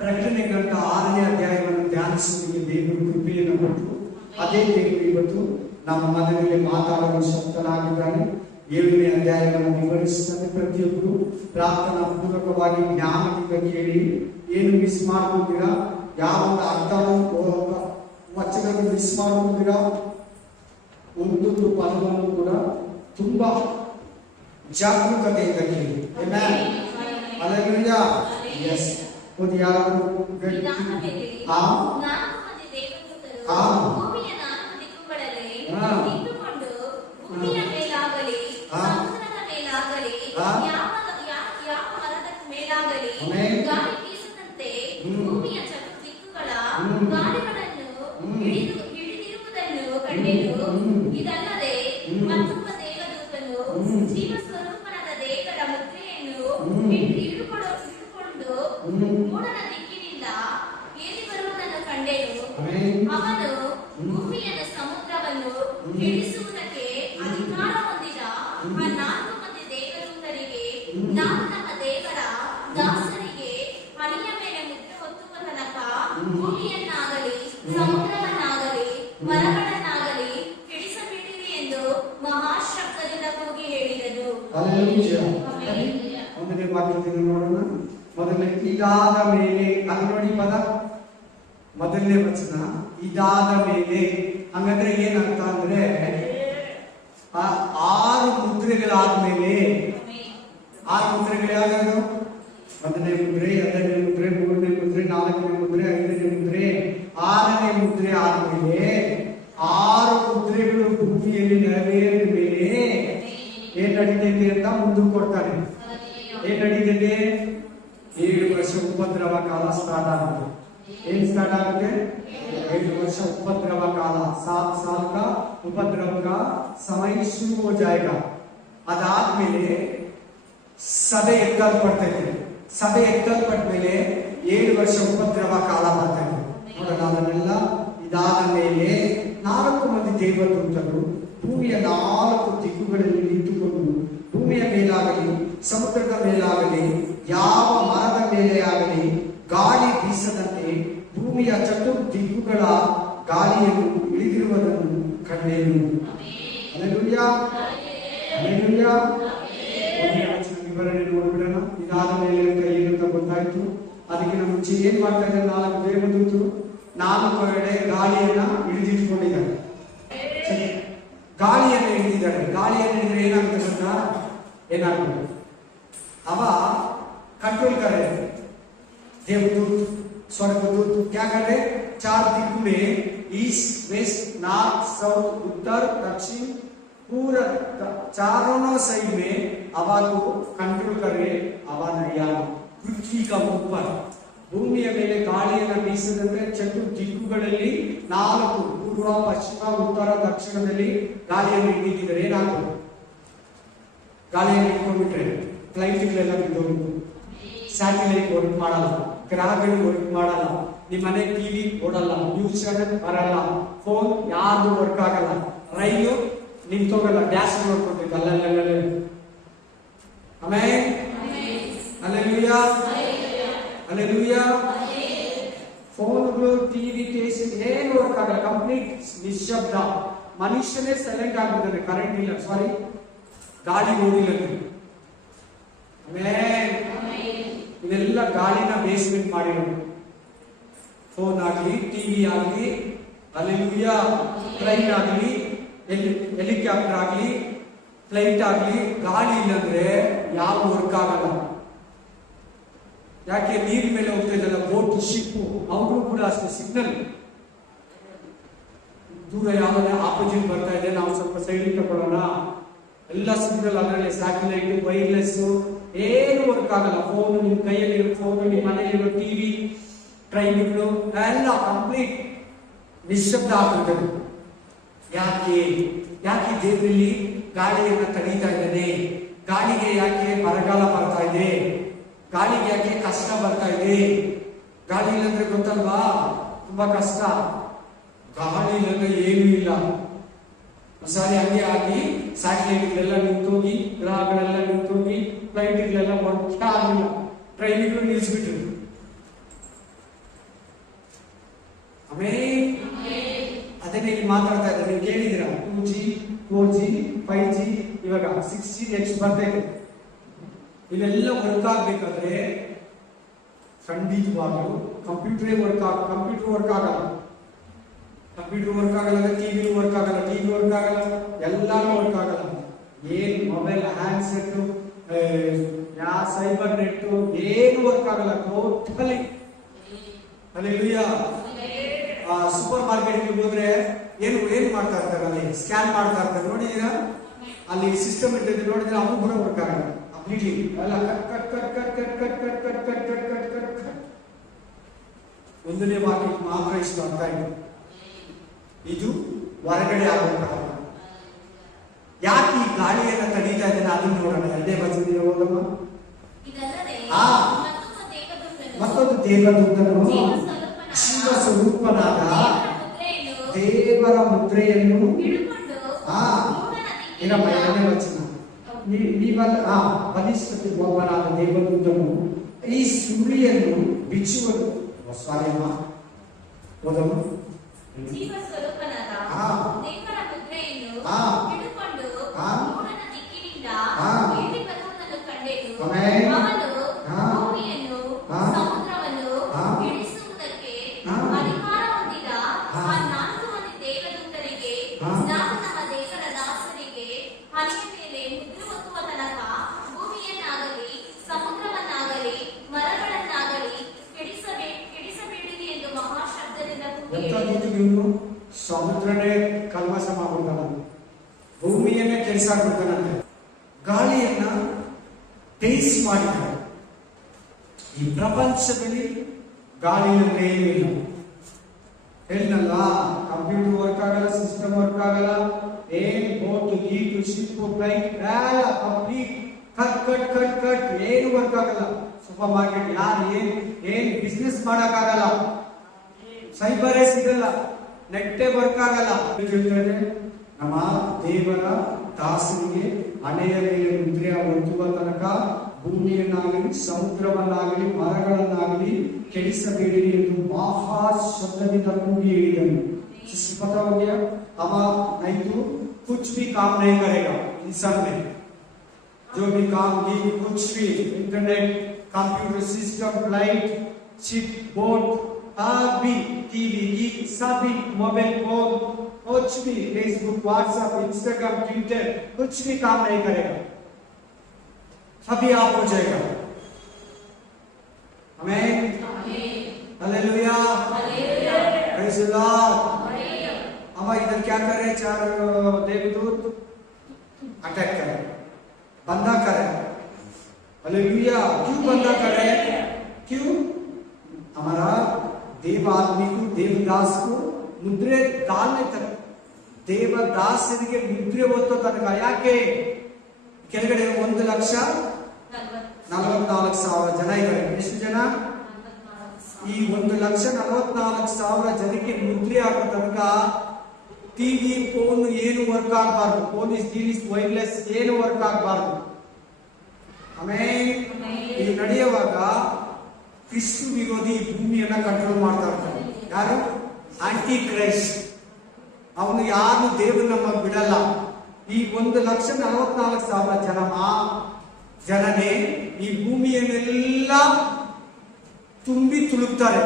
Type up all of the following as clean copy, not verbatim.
ಪ್ರಕಟಣೆ ಗ್ರಂಥ 6ನೇ ಅಧ್ಯಾಯವನ್ನು ಧ್ಯಾನಿಸುವುದಕ್ಕೆ ದೇವರು ಕೃಪೆಯನ್ನು ಕೊಟ್ಟು ಅದೇ ದೇವರು ಇವತ್ತು ನಮ್ಮ ಮನದಲ್ಲಿ ಮಾತಾಡಲು ಶಕ್ತನಾಗಿದ್ದಾನೆ. 7ನೇ ಅಧ್ಯಾಯವನ್ನು ವಿವರಿಸುತ್ತಾನೆ. ಪ್ರತಿಯೊಬ್ಬರು ಪ್ರಾರ್ಥನಾ ಪೂರ್ವಕವಾಗಿ ಜ್ಞಾನದಿಂದ ಕೇಳಿ ಏನು ಮಿಸ್ ಮಾಡ್ಕೊಂಡಿರಾ, ಯಾವ ಅರ್ಥನೂ ವಚನವನ್ನು ಮಿಸ್ ಮಾಡ್ಕೊಂಡಿರಾ, ಒಂದೊಂದು ಪದವನ್ನು ಕೂಡ ತುಂಬಾ ಜಾಗರೂಕತೆಯಿಂದ ಕೇಳಿ. ಹಲ್ಲೆಲೂಯಾ. ಎಸ್, ಒಂದು ಯಾರಾದರೂ ಇದಲ್ಲದೆ ಮತ್ತೊಬ್ಬ ದೇವದೂತನು ಜೀವ ಸ್ವರೂಪನಾದ ದೇವರ ಮುದ್ರೆಯನ್ನು ಹಿಡಿದುಕೊಂಡು ಮೂಡನ ದಿಕ್ಕಿನಿಂದ ಏರಿ ಬರುವುದನ್ನು ಕಂಡೆನು. ಅವನು ಭೂಮಿಯನ್ನು ಸಮುದ್ರವನ್ನು ಹಿಡಿಸುವುದಕ್ಕೆ ಅಧಿಕಾರ ಹೊಂದಿದ ಆ 4 ಮಂದಿ ದೇವದೂತರಿಗೆ ನಾವು ನಮ್ಮ ದೇವರ ದಾಸರಿಗೆ ಹಣಿಯ ಮೇಲೆ ಮುದ್ರೆ ಹೊತ್ತುವ ತನಕ ಭೂಮಿಯನ್ನಾಗಲಿ ಸಮುದ್ರವನ್ನಾಗಲಿ ಮರಗಳನ್ನಾಗಲಿ ಹಿಡಿಸಬಿಡಿರಿ ಎಂದು ಮಹಾಶಬ್ದದಿಂದ ಕೂಗಿ ಹೇಳಿದನು. ಒಂದನೇ ವಾಕ್ಯದಿಂದ ನೋಡೋಣ. ಮೊದಲನೇ ಇದಾದ ಮೇಲೆ, ಅದು ನೋಡಿ ಪದ, ಮೊದಲನೇ ವಚನ ಇದಾದ ಮೇಲೆ. ಹಂಗಂದ್ರೆ ಏನಂತ ಅಂದ್ರೆ 6 ಮುದ್ರೆಗಳಾದ್ಮೇಲೆ. 6 ಮುದ್ರೆಗಳು ಯಾವ್ದು? 1ನೇ ಮುದ್ರೆ, 2ನೇ ಮುದ್ರೆ, 3ನೇ ಮುದ್ರೆ, 4ನೇ ಮುದ್ರೆ, 5ನೇ ಮುದ್ರೆ, 6ನೇ ಮುದ್ರೆ ಆದ್ಮೇಲೆ 6 ಮುದ್ರೆಗಳು ಭೂಮಿಯಲ್ಲಿ ನೆರವೇರಿದ ಮೇಲೆ ಏನ್ ನಡೀತೈತೆ ಅಂತ ಮುಂದಕ್ಕೆ ಕೊಡ್ತಾರೆ. ಏನ್ ನಡೀತೈತೆ? 7 ವರ್ಷ ಉಪದ್ರವ ಕಾಲ ಸ್ಟಾರ್ಟ್ ಆಗುತ್ತೆ. ಏನ್ ಸ್ಟಾರ್ಟ್ ಆಗುತ್ತೆ? 7 ವರ್ಷ उपद्रव काल, 7 साल का उपद्रव का समय शुरू हो जाएगा. ಅದಾದ್ಮೇಲೆ ಸಭೆ ಎತ್ತಲ್ಪಡ್ತೈತೆ. ಸಭೆ ಎತ್ತಲ್ಪಟ್ಮೇಲೆ 7 ವರ್ಷ ಉಪದ್ರವ ಕಾಲ ಬರ್ತೈತೆ. ನೋಡೋಣ ಅದನ್ನೆಲ್ಲ. ಇದಾದ ಮೇಲೆ 4 ಮಂದಿ ದೇವದೂತರು ಭೂಮಿಯ 4 ದಿಕ್ಕುಗಳಲ್ಲಿ ನಿಂತುಕೊಂಡು ಭೂಮಿಯ ಮೇಲಾಗಲಿ ಸಮುದ್ರದ ಮೇಲಾಗಲಿ ಯಾವ ಮರದ ಮೇಲೆ ಆಗಲಿ ಗಾಳಿ ಬೀಸದಂತೆ ಭೂಮಿಯ ಚತುರ್ದಿಕ್ಕುಗಳ ಗಾಳಿಯನ್ನು ಇಳಿದಿರುವುದನ್ನು ಕಂಡೆನು. Hallelujah, hallelujah. ವಿವರಣೆ ನೋಡ್ಬಿಡೋಣ. ಇದಾದ ಮೇಲೆ ಅಂತ ಏನಂತ ಗೊತ್ತಾಯ್ತು. ಅದಕ್ಕಿಂತ ಮುಂಚೆ ಏನ್ ಮಾಡ್ತಾ ಇದ್ದಾರೆ? 4 ದೇವದೂತರು 4 ಕಡೆ ಗಾಳಿಯನ್ನ ಹಿಡಿದಿಟ್ಕೊಂಡಿದ್ದಾರೆ. ಗಾಳಿಯನ್ನು ಹಿಡಿದಿದ್ದಾರೆ. ಗಾಳಿಯನ್ನು ಹಿಡಿದ್ರೆ ಏನಾಗುತ್ತೆ ಗೊತ್ತಾ? ಏನಾಗ್ತದೆ? ಅವ कंट्रोल कर रहे थे. देवदूत, स्वर्गदूत क्या कर रहे? 4 दिक्कू में ईस्ट, वेस्ट, नॉर्थ, साउथ, उत्तर, दक्षिण, पूरा चारों साइड में हवा को कंट्रोल कर रहे. हवा नया पृथ्वी का ऊपर ಭೂಮಿಯ ಮೇಲೆ ಗಾಳಿಯನ್ನು ಬೀಸದಂತೆ ಚತುರ್ದಿಕ್ಕುಗಳಲ್ಲಿ 4 ಪೂರ್ವ, ಪಶ್ಚಿಮ, ಉತ್ತರ, ದಕ್ಷಿಣದಲ್ಲಿ ಗಾಳಿಯನ್ನು ಹಿಡಿದಿದ್ದಾರೆ. ಏನಾಗ್ತದೆ? ಗಾಳಿಯನ್ನು ಇಟ್ಕೊಂಡ್ಬಿಟ್ರೆ ಫ್ಲೈಟ್ಗಳೆಲ್ಲ ಬಿದ್ದೋಗ್ಬಿಟ್ಟು, ಸ್ಯಾಟಲೈಟ್ ವರ್ಕ್ ಮಾಡಲ್ಲ, ಗ್ರಹಗಳು ವರ್ಕ್ ಮಾಡಲ್ಲ, ನಿಮ್ಮ ಮನೆ ಟಿವಿ ಓಡಲ್ಲ, ನ್ಯೂಸ್ ಚಾನೆಲ್ ಬರಲ್ಲ, ಫೋನ್ ಯಾವುದು ವರ್ಕ್ ಆಗಲ್ಲ, ರೈಲು ನಿಂತೋಗಲ್ಲ, ಡ್ಯಾಶ್ ನೋಡ್ಕೊಳ್ಬೇಕು ಅಲ್ಲಲ್ಲೇ. ಆಮೇಲೆ ಹಲ್ಲೆಲೂಯಾ, ಹಲ್ಲೆಲೂಯಾ. ಫೋನ್ಗಳು, ಟಿವಿ, ಟೇಷನ್ ಏನು ವರ್ಕ್ ಆಗಲ್ಲ, ಕಂಪ್ಲೀಟ್ ನಿಶ್ಶಬ್ದ. ಮನುಷ್ಯನೇ ಸೈಲೆಂಟ್ ಆಗ್ಬಿಡ್ತಾನೆ. ಕರೆಂಟ್ ಇಲ್ಲ, ಸಾರಿ, ಗಾಳಿ ಓಡಿಲ್ಲ. ಇದೆಲ್ಲ ಗಾಳಿನ ಬೇಸ್ಮೆಂಟ್ ಮಾಡಿರೋದು. ಫೋನ್ ಆಗಲಿ, ಟಿವಿ ಆಗಲಿ, ಹಲ್ಲೆಲೂಯಾ, ಟ್ರೈನ್ ಆಗಲಿ, ಹೆಲಿಕಾಪ್ಟರ್ ಆಗಲಿ, ಫ್ಲೈಟ್ ಆಗಲಿ, ಗಾಳಿ ಇಲ್ಲಂದ್ರೆ ಯಾವ ವರ್ಕ್ ಆಗಲ್ಲ. ಯಾಕೆ? ನೀರ್ ಮೇಲೆ ಹೋಗ್ತಾ ಇದ್ದಲ್ಲ, ಬೋಟ್, ಶಿಪ್, ಅವರು ಕೂಡ ಅಷ್ಟೇ. ಸಿಗ್ನಲ್ ದೂರ ಯಾವ್ದಾದ್ರೆ ಆಪೋಸಿಟ್ ಬರ್ತಾ ಇದೆ, ನಾವು ಸ್ವಲ್ಪ ಸೈಡ್ ತಗೊಳ್ಳೋಣ, ಎಲ್ಲ ಸಿಗ್ನಲ್ ಅದರಲ್ಲಿ. ಸ್ಯಾಟಲೈಟ್, ವೈರ್ಲೆಸ್ ಏನು ವರ್ಕ್ ಆಗಲ್ಲ. ಫೋನ್ ನಿಮ್ ಕೈಯಲ್ಲಿರೋ ಫೋನ್, ನಿಮ್ಮ ಮನೆಯಲ್ಲಿರೋ ಟಿವಿ, ಟ್ರೈನ್ಗಳು ಎಲ್ಲ ಕಂಪ್ಲೀಟ್ ನಿಶ್ಶಬ್ದ ಆಗ್ತದೆ. ಯಾಕೆ? ಯಾಕೆ ದೇವರಲ್ಲಿ ಗಾಳಿಯನ್ನ ತಡೀತಾ ಇದ್ದಾನೆ? ಗಾಳಿಗೆ ಯಾಕೆ ಬರಗಾಲ ಬರ್ತಾ ಇದೆ? ಗಾಳಿಗೆ ಯಾಕೆ ಕಷ್ಟ ಬರ್ತಾ ಇದೆ? ಗಾಳಿ ಇಲ್ಲಂದ್ರೆ ಗೊತ್ತಲ್ವಾ, ತುಂಬಾ ಕಷ್ಟ. ಗಾಳಿ ಇಲ್ಲಂದ್ರೆ ಏನೂ ಇಲ್ಲ. ಸಾರಿ ಹಂಗೆ ಆಗಿ ಸ್ಯಾಟಲೈಟ್ಗಳೆಲ್ಲ ನಿಂತೋಗಿ, ಗ್ರಹಗಳೆಲ್ಲ ನಿಂತೋಗಿ, ಫ್ಲೈಟ್ಗಳೆಲ್ಲ ವರ್ಕ್ ಆಗಲಿಲ್ಲ, ಟ್ರೈನ್ಗಳು ನಿಲ್ಲಿಸ್ಬಿಟ್ರು. ಮಾತಾಡ್ತಾ ಇದ್ದಾರೆ, ನೀವು ಕೇಳಿದ್ದೀರಾ 2G 4G 5G ಇವಾಗ 6G ನೆಕ್ಸ್ಟ್ ಬರ್ತಾ ಇದೆ. ಇವೆಲ್ಲ ವರ್ಕ್ ಆಗ್ಬೇಕಾದ್ರೆ ಖಂಡಿತವಾಗ್ಲೂ ಕಂಪ್ಯೂಟರ್ ವರ್ಕ್ ಆಗಲ್ಲ. ಕಂಪ್ಯೂಟರ್ ವರ್ಕ್ ಆಗಲ್ಲ, ಟಿವಿ ವರ್ಕ್ ಆಗಲ್ಲ, ಎಲ್ಲಾನು ವರ್ಕ್ ಆಗಲ್ಲ. ಏನ್ ಮೊಬೈಲ್ ಹ್ಯಾಂಡ್ಸೆಟ್ ಸೈಬರ್ ನೆಟ್ ಏನು ವರ್ಕ್ ಆಗಲ್ಲ ಟೋಟಲಿ. ಅಲ್ಲೆಲ್ಲೂಯಾ. ಸೂಪರ್ ಮಾರ್ಕೆಟ್ಗೆ ಹೋದ್ರೆ ಏನು ಮಾಡ್ತಾ ಇರ್ತಾರೆ, ಅಲ್ಲಿ ಸ್ಕ್ಯಾನ್ ಮಾಡ್ತಾ ಇರ್ತಾರೆ, ನೋಡಿದೀರಾ? ಅಲ್ಲಿ ಸಿಸ್ಟಮ್ ಇರ್ತದೆ, ನೋಡಿದ್ರೆ ಅವನು ಕೂಡ ವರ್ಕ್ ಆಗಲ್ಲ. ಕಂಪ್ಲೀಟ್ಲಿ ಎಲ್ಲ ಕಟ್. ಒಂದನೇ ವಾಕ್ಯಕ್ಕೆ ಮಾತ್ರ ಇಷ್ಟು ಅರ್ಥ ಇದೆ. ಇದು ಹೊರಗಡೆ ಆಗುವಂತಹ. ಯಾಕೆ ಈ ಗಾಳಿಯನ್ನ ತಡೀತಾ ಇದ್ದೇನೆ ಅದನ್ನು ನೋಡೋಣ. ಎರಡೇ ವಚನದಿಂದ ಓದಮ್ಮ. ಮತ್ತೊಂದು ದೇವದೂತನು ಶಿವ ಸ್ವರೂಪನಾದ ದೇವರ ಮುದ್ರೆಯನ್ನು ಏನಮ್ಮ ಎರಡನೇ ವಚನ. ಬಲಿಷ್ಠ ಒಬ್ಬನಾದ ದೇವದೂತನು ಈ ಸುರುಳಿಯನ್ನು ಬಿಚ್ಚುವುದು. ಸ್ವಾಮಿಯಮ್ಮ ಓದಮ್ಮ. ಜೀವ ಸ್ವರೂಪನಾದ ದೇವರ ಮುದ್ರೆಯನ್ನು ಹಿಡಿದುಕೊಂಡು ಮೂಡನ ದಿಕ್ಕಿನಿಂದ ಏರಿ ಬರುವುದನ್ನು ಕಂಡೆನು. ಅವನು ಭೂಮಿಯನ್ನು ಸಮುದ್ರವನ್ನು ಹಿಡಿಸುವುದಕ್ಕೆ ಅಧಿಕಾರ ಹೊಂದಿದ ಆ 4 ಮಂದಿ ದೇವದೂತರಿಗೆ ನಾವು ನಮ್ಮ ದೇವರ ದಾಸರಿಗೆ ಹಣೆಯ ಮೇಲೆ ಮುದ್ರೆ ಒತ್ತುವ ತನಕ ಭೂಮಿಯನ್ನಾಗಲಿ ಸಮುದ್ರವನ್ನಾಗಲಿ ಮರಗಳನ್ನಾಗಲಿ ಕೆಡಿಸಬೇಡಿರಿ ಎಂದು ಮಹಾಶಬ್ದದಿಂದ ಇವನು ಸಮುದ್ರನೇ ಕಲ್ಮಶ ಮಾಡ್ಬಿಡ್ತಾನ, ಭೂಮಿಯನ್ನೇ ಕೆಡಿಸಾಕ್ಬಿಡ್ತಾನಂತೆ, ಗಾಳಿಯನ್ನ ಟೇಸ್ಟ್ ಮಾಡಿದ್ದಾರೆ. ಈ ಪ್ರಪಂಚದಲ್ಲಿ ಗಾಳಿಯಲ್ಲೇ ಇಲ್ಲ. ಹೇಳಿನಲ್ಲ, ಕಂಪ್ಯೂಟರ್ ವರ್ಕ್ ಆಗಲ್ಲ, ಸಿಸ್ಟಮ್ ವರ್ಕ್ ಆಗಲ್ಲ, ಏನ್ ಬೋಟ್ ಗೀಟು ಶಿಪ್ ಫ್ಲೈಟ್ ಎಲ್ಲ ಕಂಪ್ಲೀಟ್ ಕಟ್ ಏನು ವರ್ಕ್ ಆಗಲ್ಲ. ಸೂಪರ್ ಮಾರ್ಕೆಟ್ ಯಾರು ಏನ್ ಬಿಸ್ನೆಸ್ ಮಾಡಕ್ಕಾಗಲ್ಲ, ಸೈಬರೇ ಸಿಗಲ್ಲ, ನೆಟ್ಟೆ ವರ್ಕ್ ಆಗಲ್ಲ. ನಮ್ಮ ದೇವರ ದಾಸನಿಗೆ ಹಣೆಯ ಮೇಲೆ ಮುದ್ರೆ ಒತ್ತುವ ತನಕ ಭೂಮಿಯನ್ನಾಗಲಿ ಸಮುದ್ರವನ್ನಾಗಲಿ ಮರಗಳನ್ನಾಗಲಿ ಕೆಡಿಸಬೇಡಿರಿ ಎಂದು ಮಹಾ ಶಬ್ದದಿಂದ ಕೂಗಿ ಹೇಳಿದನು. पता हो गया? अब नहीं तो कुछ भी काम नहीं करेगा इंसान में। जो भी काम की कुछ भी internet computer system light chip board भी टीवी की सभी मोबाइल फोन कुछ भी फेसबुक व्हाट्सएप इंस्टाग्राम ट्विटर कुछ भी काम नहीं करेगा, सभी आप हो जाएगा। आमीन हालेलुया प्रेज़ द लॉर्ड। अब इधर क्या कर रहे, 4 देवदूत अटैक कर रहे, बंदा कर रहे। हालेलुया। क्यों बंदा कर रहे? क्यों? हमारा देव आदमी को देवदास को मुद्रे डालने तक ದೇವದಾಸರಿಗೆ ಮುದ್ರೆ ಒತ್ತೋ ತನಕ ಯಾಕೆ ಕೆಳಗಡೆ 1,44,000 ಜನ ಇದ್ದಾರೆ. ಎಷ್ಟು ಜನ? ಈ 1,44,000 ಜನಕ್ಕೆ ಮುದ್ರೆ ಆಗೋ ತನಕ ಟಿವಿ ಫೋನ್ ಏನು ವರ್ಕ್ ಆಗಬಾರ್ದು, ಪೊಲೀಸ್ ಟಿವಿಸ್ ವೈರ್ಲೆಸ್ ಏನು ವರ್ಕ್ ಆಗಬಾರ್ದು. ಆಮೇಲೆ ಇದು ನಡೆಯುವಾಗ ಕ್ರಿಸ್ತು ವಿರೋಧಿ ಭೂಮಿಯನ್ನ ಕಂಟ್ರೋಲ್ ಮಾಡ್ತಾ ಇರ್ತಾರೆ. ಯಾರು? Antichrist. ಅವನು ಯಾರು ದೇವರನ್ನ ಬಿಡಲ್ಲ. ಈ 1,44,000 ಜನನೇ ಈ ಭೂಮಿಯನ್ನೆಲ್ಲ ತುಂಬಿ ತುಳುಕ್ತಾರೆ.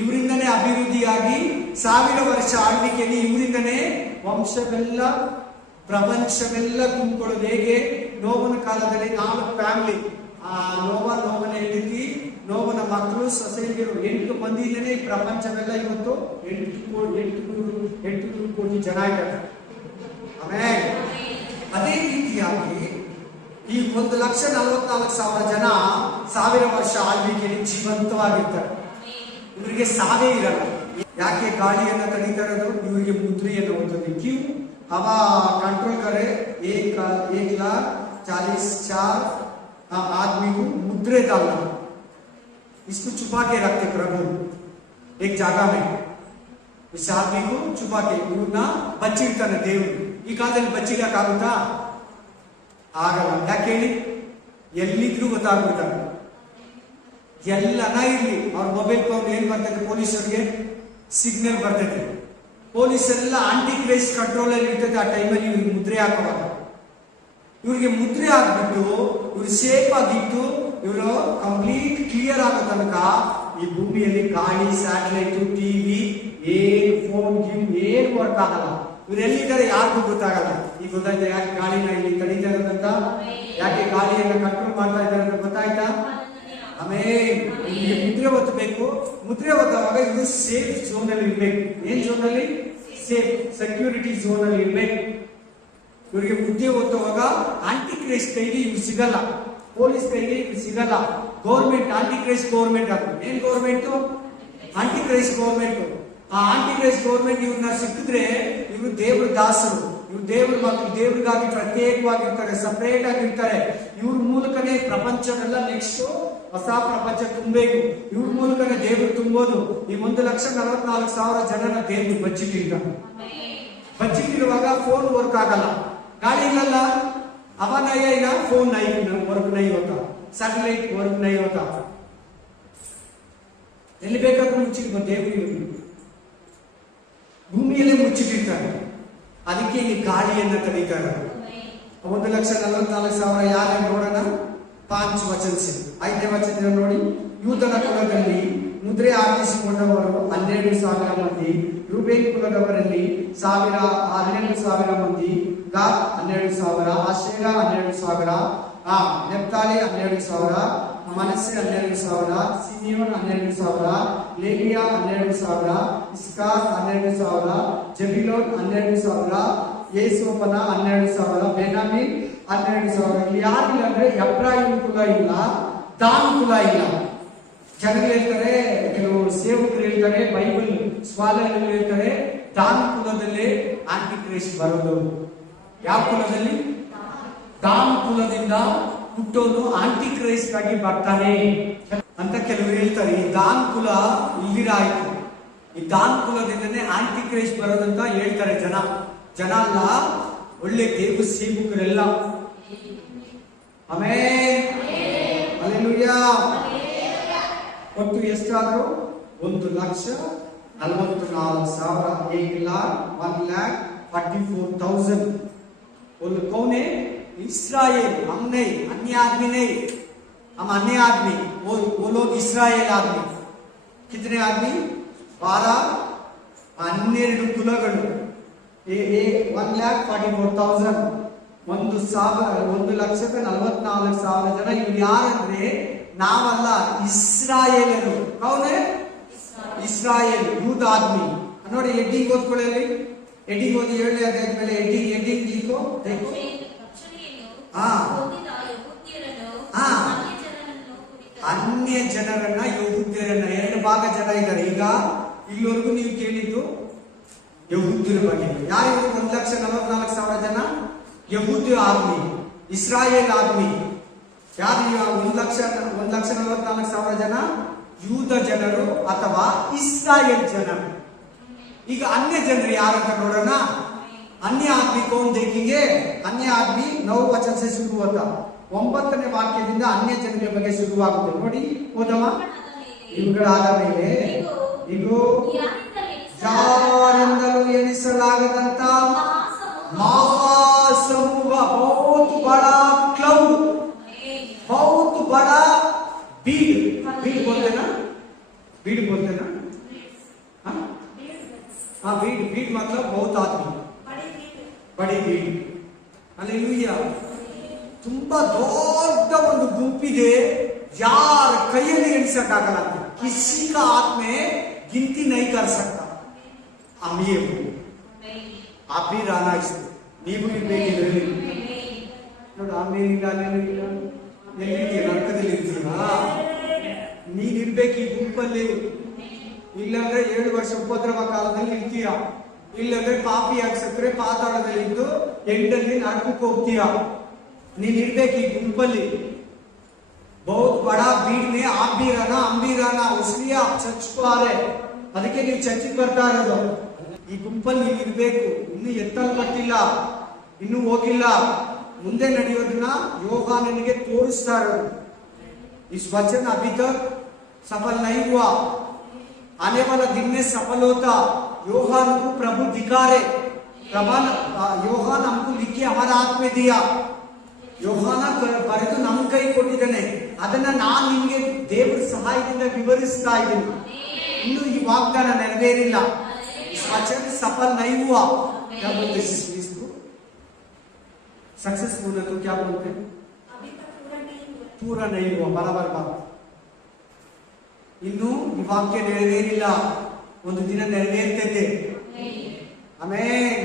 ಇವರಿಂದನೇ ಅಭಿವೃದ್ಧಿಯಾಗಿ 1000 ವರ್ಷ ಆಳ್ವಿಕೆಯಲ್ಲಿ ಇವರಿಂದನೇ ವಂಶವೆಲ್ಲ ಪ್ರಪಂಚವೆಲ್ಲ ತುಂಬಿಕೊಳ್ಳೋದು. ಹೇಗೆ? ನೋವನ ಕಾಲದಲ್ಲಿ 4 ಫ್ಯಾಮಿಲಿ, ನೋವನ ಹೆಂಡತಿ, ನೋವನ ಮಕ್ಕಳು, ಸೊಸೈಟಿಗಳು 8 ಮಂದಿಯಿಂದನೇ ಈ ಪ್ರಪಂಚವೆಲ್ಲ ಇವತ್ತು 800 ಕೋಟಿ ಜನ ಇದ್ದಾರೆ. ಆಮೇಲೆ ಅದೇ ರೀತಿಯಾಗಿ ಈ 1,44,000 ಜನ 1000 ವರ್ಷ ಆಳ್ವಿಕೆಯಲ್ಲಿ ಜೀವಂತವಾಗಿರ್ತಾರೆ. ಇವರಿಗೆ ಸಾವೇ ಇರಲ್ಲ. ಯಾಕೆ ಗಾಳಿಯನ್ನ ತಡೀತಾ ಇರೋದು? ಇವರಿಗೆ ಮುದ್ರೆಯನ್ನು ಓದೋದು. ಕ್ಯೂ ಹವ कंट्रोल करे 1,40,000 आदमी को मुद्रे डालना, इसको छुपा के रखते प्रभु एक जगह में. इस आदमी को छुपा के ಇವನ್ನ ಬಚ್ಚಿಡ್ತಾನೆ ದೇವರು. ಈ ಕಾಲದಲ್ಲಿ ಬಚ್ಚಿಡಕ್ಕಾಗುತ್ತಾ? ಆಗಲ್ಲ. ಯಾಕೆ ಹೇಳಿ? ಎಲ್ಲಿದ್ರು ಗೊತ್ತಾಗ್ಬಿಡ್ತಾರೆ. ಎಲ್ಲನ ಇರ್ಲಿ, ಅವ್ರ ಮೊಬೈಲ್ ಫೋನ್ ಏನ್ ಬರ್ತೈತೆ, ಪೊಲೀಸರಿಗೆ ಸಿಗ್ನಲ್ ಬರ್ತೈತೆ, ಪೊಲೀಸರೆಲ್ಲ ಆಂಟಿ ಕ್ರೈಸ್ಟ್ ಕಂಟ್ರೋಲ್ ಅಲ್ಲಿ ಇರ್ತದೆ. ಆ ಟೈಮಲ್ಲಿ ಇವ್ರಿಗೆ ಮುದ್ರೆ ಹಾಕುವಾಗ, ಇವ್ರಿಗೆ ಮುದ್ರೆ ಹಾಕ್ಬಿಟ್ಟು ಇವ್ರು ಸೇಫ್ ಆಗಿತ್ತು, ಇವರು ಕಂಪ್ಲೀಟ್ ಕ್ಲಿಯರ್ ಆಗೋ ತನಕ ಈ ಭೂಮಿಯಲ್ಲಿ ಗಾಳಿ, ಸ್ಯಾಟಲೈಟ್, ಟಿವಿ, ಏನ್ ಫೋನ್ ಗಿಮ್ ಏನ್ ವರ್ಕ್ ಆಗಲ್ಲ. ಇವ್ರು ಎಲ್ಲಿದ್ದಾರೆ ಯಾರಿಗೂ ಗೊತ್ತಾಗಲ್ಲ. ಈಗ ಗೊತ್ತಾಯ್ತಾ ಯಾಕೆ ಗಾಳಿನ ಇಲ್ಲಿ ತಡೀತಾ ಇರೋದಂತ, ಯಾಕೆ ಗಾಳಿಯನ್ನು ಕಂಟ್ರೋಲ್ ಮಾಡ್ತಾ ಇದ್ದಾರೆ ಅಂತ ಗೊತ್ತಾಯ್ತಾ? ಆಮೇಲೆ ನಿಮಗೆ ಮುದ್ರೆ ಒತ್ತಬೇಕು. ಮುದ್ರೆ ಒತ್ತುವಾಗ ಇದು ಸೇಫ್ ಝೋನ್ ಅಲ್ಲಿ ಇರ್ಬೇಕು. ಏನ್ ಝೋನ್ ಅಲ್ಲಿ? ಸೇಫ್ ಸೆಕ್ಯೂರಿಟಿ ಝೋನ್ ಅಲ್ಲಿ ಇರ್ಬೇಕು. ಇವರಿಗೆ ಮುದ್ರೆ ಒತ್ತುವಾಗ ಆಂಟಿ ಕ್ರೈಸ್ಟ್ ಕೈಗೆ ಇವ್ರು ಸಿಗಲ್ಲ, ಪೊಲೀಸ್ ಕೈಗೆ ಇವ್ರು ಸಿಗಲ್ಲ. ಗೌರ್ಮೆಂಟ್ ಆಂಟಿ ಕ್ರೈಸ್ಟ್ ಗೌರ್ಮೆಂಟ್ ಆಗ್ತದೆ. ಏನ್ ಗೌರ್ಮೆಂಟ್? Anti Christ government. ಆ ಆಂಟಿ ಕ್ರೈಸ್ಟ್ ಗೌರ್ಮೆಂಟ್ ಇವ್ರನ್ನ ಸಿಕ್ಕಿದ್ರೆ ಇವರು ದೇವ್ರ ದಾಸರು, ಇವ್ರು ದೇವ್ರ ಮಕ್ಕಳು, ದೇವ್ರಿಗಾಗಿ ಪ್ರತ್ಯೇಕವಾಗಿರ್ತಾರೆ, ಸಪರೇಟ್ ಆಗಿರ್ತಾರೆ. ಇವ್ರ ಮೂಲಕನೇ ಪ್ರಪಂಚವೆಲ್ಲ ನೆಕ್ಸ್ಟ್ ಹೊಸ ಪ್ರಪಂಚ ತುಂಬಬೇಕು. ಇವ್ರ ಮೂಲಕನೇ ದೇವರು ತುಂಬೋದು. ಈ 1,44,000 ಜನನ ದೇವ್ರು ಬಚ್ಚಿಟ್ಟಿರುವಾಗ ಫೋನ್ ವರ್ಕ್ ಆಗಲ್ಲ, ಗಾಳಿ ಇಲ್ಲಲ್ಲ, ಅವನಯ್ಯ ಇಲ್ಲ, ಫೋನ್ ನೈ ವರ್ಕ್ ನೈ ಹೋತಾ, ಸ್ಯಾಟಲೈಟ್ ವರ್ಕ್ ನೈ ಹೋತಾ. ಎಲ್ಲಿ ಬೇಕಾದ್ರೂ ಮುಚ್ಚಿರ್ಬೋದು, ದೇವರು ಭೂಮಿಯಲ್ಲೇ ಮುಚ್ಚಿಟ್ಟಿರ್ತಾರೆ. ಅದಕ್ಕೆ ಇಲ್ಲಿ ಗಾಳಿಯನ್ನ ತಡೀತಾರೆ. 1,44,000 ಯಾರು ನೋಡೋಣ? 5 ವಚನ से 5ನೇ ವಚನ ನೋಡಿ. ಯೂದನ ಕುಲದಲ್ಲಿ ಮುದ್ರೆ ಹಾಕಿಸಿಕೊಂಡವರು 12,000 ಮಂದಿ, ರೂಬೇನ್ ಕುಲದವರಲ್ಲಿ 12,000 ಮಂದಿ, ಗಾದ್ 12,000, ಆಶೇರ 12,000, ನೆಫ್ತಾಲಿ 12,000, ಮನಸ್ಸೆ 12,000, ಸಿಮಿಯೋನ್ 12,000, ಲೇವಿಯ 12,000, ಇಸ್ಕಾರ್ 12,000, ಜಬಿಲೋನ್ 12,000, ಯೇಸೋಪನ 12,000, ಬೆನಾಮಿನ್ 12,000. ಇಲ್ಲಿ ಯಾರಿಲ್ಲ ಅಂದ್ರೆ ಎಫ್ರಾಯಿಮ್ ಕುಲ ಇಲ್ಲ, ದಾನ್ ಕುಲ ಇಲ್ಲ. ಜನರು ಹೇಳ್ತಾರೆ, ಕೆಲವು ಸೇವಕರು ಹೇಳ್ತಾರೆ, ಬೈಬಲ್ ಸ್ಕಾಲರ್ಗಳು ಹೇಳ್ತಾರೆ, ದಾನ್ ಕುಲದಲ್ಲೇ ಆಂಟಿ ಕ್ರೈಸ್ಟ್ ಬರೋದು. ಯಾವ ಕುಲದಲ್ಲಿ? ದಾನ್ ಕುಲದಿಂದ ಹುಟ್ಟೋನು ಆಂಟಿ ಕ್ರೈಸ್ಟ್ ಆಗಿ ಬರ್ತಾನೆ ಅಂತ ಕೆಲವರು ಹೇಳ್ತಾರೆ. ಈ ದಾನ್ ಕುಲ ಇಲ್ದಿರ ಆಯ್ತು, ಈ ದಾನ್ ಕುಲದಿಂದನೇ ಆಂಟಿ ಕ್ರೈಸ್ಟ್ ಬರೋದಂತ ಹೇಳ್ತಾರೆ ಜನ ಅಲ್ಲ, ಒಳ್ಳೆ ದೇವ ಸೇವಕರೆಲ್ಲ. Amen, hallelujah. ಒಟ್ಟು ಎಷ್ಟಾದ್ರು? 1,44,000, 1,44,000. बोलो कौन है? इस्राएल। हम नहीं, अन्य आदमी नहीं, हम अन्य आदमी, वो लोग इस्राएल आदमी. कितने आदमी? 12 ಕುಲಗಳು. 1,44,000, 1,44,000 ಜನ. ಇವ್ರು ಯಾರಂದ್ರೆ ನಾವಲ್ಲ, ಇಸ್ರಾಯೇಲರು. ಕೌನೆ? ಇಸ್ರಾಯೇಲ್, ಯೂದ ಆದ್ಮಿ. ನೋಡಿ ಹೆಡ್ಡಿಂಗ್ ಓದ್ಕೊಳ್ಳಿ, ಹೆಡ್ಡಿಂಗ್ ಓದಿ 7ನೇ ಅಧ್ಯಾಯದ ಮೇಲೆ ಹೆಡ್ಡಿಂಗ್ ಲಿಖೋ. ಅನ್ಯ ಜನರನ್ನ, ಯಹೂದ್ಯರನ್ನ, 2 ಭಾಗ ಜನ ಇದ್ದಾರೆ. ಈಗ ಇಲ್ಲಿವರೆಗೂ ನೀವು ಕೇಳಿದ್ದು ಯಹೂದ್ಯರ ಬಗ್ಗೆ. ಯಾರು? 1,44,000 ಜನ ಯಹೂದ್ಯ ಆದ್ಮಿ, ಇಸ್ರಾಯೇಲ್ ಆದ್ಮಿ. ಯಾರು? 1,44,000 ಜನ ಯೂದ ಜನರು ಅಥವಾ ಇಸ್ರಾಯೇಲ್ ಜನರು. ಈಗ ಅನ್ಯ ಜನರು ಯಾರಂತ ನೋಡೋಣ. अन्य आदमी कौन देखेंगे? अन्य आदमी 9 वचन से शुरू होता, 9ನೇ ವಾಕ್ಯದಿಂದ ಅನ್ಯ ಜನರ ಬಗ್ಗೆ ಶುರುವಾಗುತ್ತೆ ನೋಡಿ. ಓದಮ್ಮ. ಇವುಗಳಾದ ಮೇಲೆ ಇಗೋ ಯಾರಿಂದಲೂ ಎಣಿಸಲಾಗದಂತ ಮಹಾಸಮೂಹ, बहुत बड़ा क्लाउड, बहुत बड़ा भीड़. भीड़ बोलते ना, भीड़ बोलते ना, हाँ भीड़ मतलब बहुत आदमी, ಬಡಿ ಭೀಡ್. ಹಲ್ಲೆಲೂಯಾ. ತುಂಬಾ ದೊಡ್ಡ ಒಂದು ಗುಂಪಿದೆ, ಯಾರ ಕೈಯಲ್ಲಿ ಎಣಿಸಕ್ಕಾಗಲ್ಲ. ಕಿಸಿ ಕಾ हाथ में गिनती नहीं कर सकता. हम ये आप भी रहना इसमें, ನೀವು ಇರಬೇಕಿದ್ರಲ್ಲಿ ನೋಡಿ. ಆಮೇಲೆ ಎಲ್ಲಿದ್ದೀಯ? ನರಕದಲ್ಲಿ ಇರ್ತೀರಾ? ನೀನ್ ಇರ್ಬೇಕು ಈ ಗುಂಪಲ್ಲಿ. ಇಲ್ಲಾಂದ್ರೆ 7 ವರ್ಷ ಉಪದ್ರವ ಕಾಲದಲ್ಲಿ ಇರ್ತೀಯ. ಇಲ್ಲಂದ್ರೆ ಪಾಪಿಯಾಗಿ ಸತ್ರೆ ಪಾತಾಳದಲ್ಲಿ ಇದ್ದು ಎಂಡಲ್ಲಿ ನರಕಕ್ಕೆ ಹೋಗ್ತೀಯ. ನೀನ್ ಇರ್ಬೇಕು ಈ ಗುಂಪಲ್ಲಿ. बहुत बड़ा भीड़ में आप भी रहना, हम भी रहना, इसलिए आप चर्च को आ रहे. ಅದಕ್ಕೆ ನೀವು ಚರ್ಚಿಗೆ ಬರ್ತಾ ಇರೋದು. ಈ ಗುಂಪಲ್ಲಿ ನೀವು ಇರ್ಬೇಕು. ಇನ್ನು ಎತ್ತಲ್ಪಟ್ಟಿಲ್ಲ, ಇನ್ನು ಹೋಗಿಲ್ಲ, ಮುಂದೆ ನಡೆಯೋದನ್ನ ಯೋಹಾನನಿಗೆ ತೋರಿಸ್ತಾ ಇರೋದು. इस वचन अभी तक सफल नहीं हुआ, आने वाला दिन में सफल होता. योहान को प्रभु दिखा रहे, योहान हमको लिखी हमारा हाथ में दिया, ಯೋಹಾನ ಬರೆದು ನಮ್ಮ ಕೈ ಕೊಟ್ಟಿದ್ದಾನೆ. ಅದನ್ನ ನಾನು ನಿಮಗೆ ದೇವರ ಸಹಾಯದಿಂದ ವಿವರಿಸ್ತಾ ಇದ್ದೀನಿ. ಇನ್ನು ಈ ವಾಗ್ದಾನ ನೆರವೇರಿಲ್ಲ. वचन सफल नहीं हुआ. क्या बोलते हैं इसको? सक्सेसफुल है तो क्या बोलते हैं? अभी तक पूरा नहीं हुआ. बराबर बात. ಇನ್ನು ಈ ವಾಕ್ಯ ನೆರವೇರಿಲ್ಲ. ಒಂದು ದಿನ ನೆರವೇರ್ತೈತೆ. ಆಮೆನ್.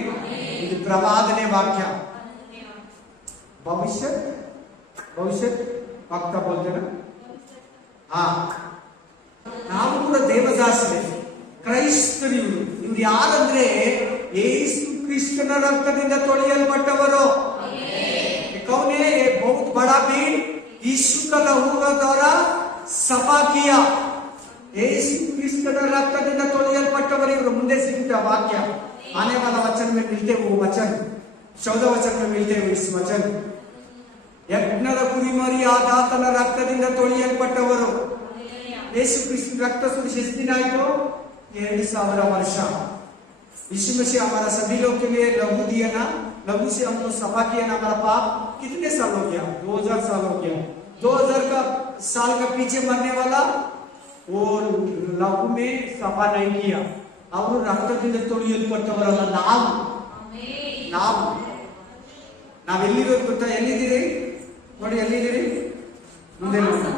ಇದು ಪ್ರವಾದನೆ ವಾಕ್ಯ. ಭವಿಷ್ಯ ವಾಕ್ತ बोलते ಹಾ. ನಾವು ಕೂಡ ದೇವದಾಸರೇ, ಕ್ರೈಸ್ತರು. ಇವ್ರು ಯಾರಂದ್ರೆ ಯೇಸು ಕ್ರಿಸ್ತನ ರಕ್ತದಿಂದ ತೊಳೆಯಲ್ಪಟ್ಟವರು. कौन है? ये बहुत बड़ा भीड़ यीशु का लहू का द्वारा सफा किया. यीशु क्रिस्तನ ರಕ್ತದಿಂದ ತೊಳೆಯಲ್ಪಟ್ಟವರು ಇವರು. ಮುಂದೆ ಸಿಗುತ್ತೆ ವಾಕ್ಯ. आने वाला वचन में मिलते वो वचन, 14 वचन में मिलते वो इस वचन. ಯಜ್ಞದ ಕುರಿಮರಿ ಆತನ ರಕ್ತದಿಂದ ತೊಳೆಯಲ್ಪಟ್ಟವರು. ಯೇಸು ಕ್ರಿಸ್ತನ रक्त सुनिश्चित ಎಷ್ಟು ದಿನ ಆಯಿತು? 2000 ವರ್ಷ. यीशु मसीह हमारा सभी लोग के लिए लहू दिया ना, लहू से हमको सफा किया ना. हमारा पाप कितने साल हो गया? 2000 साल हो गया. 2000 का साल का पीछे मरने वाला वो लहू में सफा नहीं किया. ಅವರು ರಕ್ತದಿಂದ ತೊಳೆಯಲ್ಪಟ್ಟವರಲ್ಲ ನಾವು. ನಾವೆಲ್ಲಿರೋದು ಗೊತ್ತಾ? ಎಲ್ಲಿದ್ದೀರಿ ನೋಡಿ, ಎಲ್ಲಿದ್ದೀರಿ? ಮುಂದೆ ನೋಡಿ.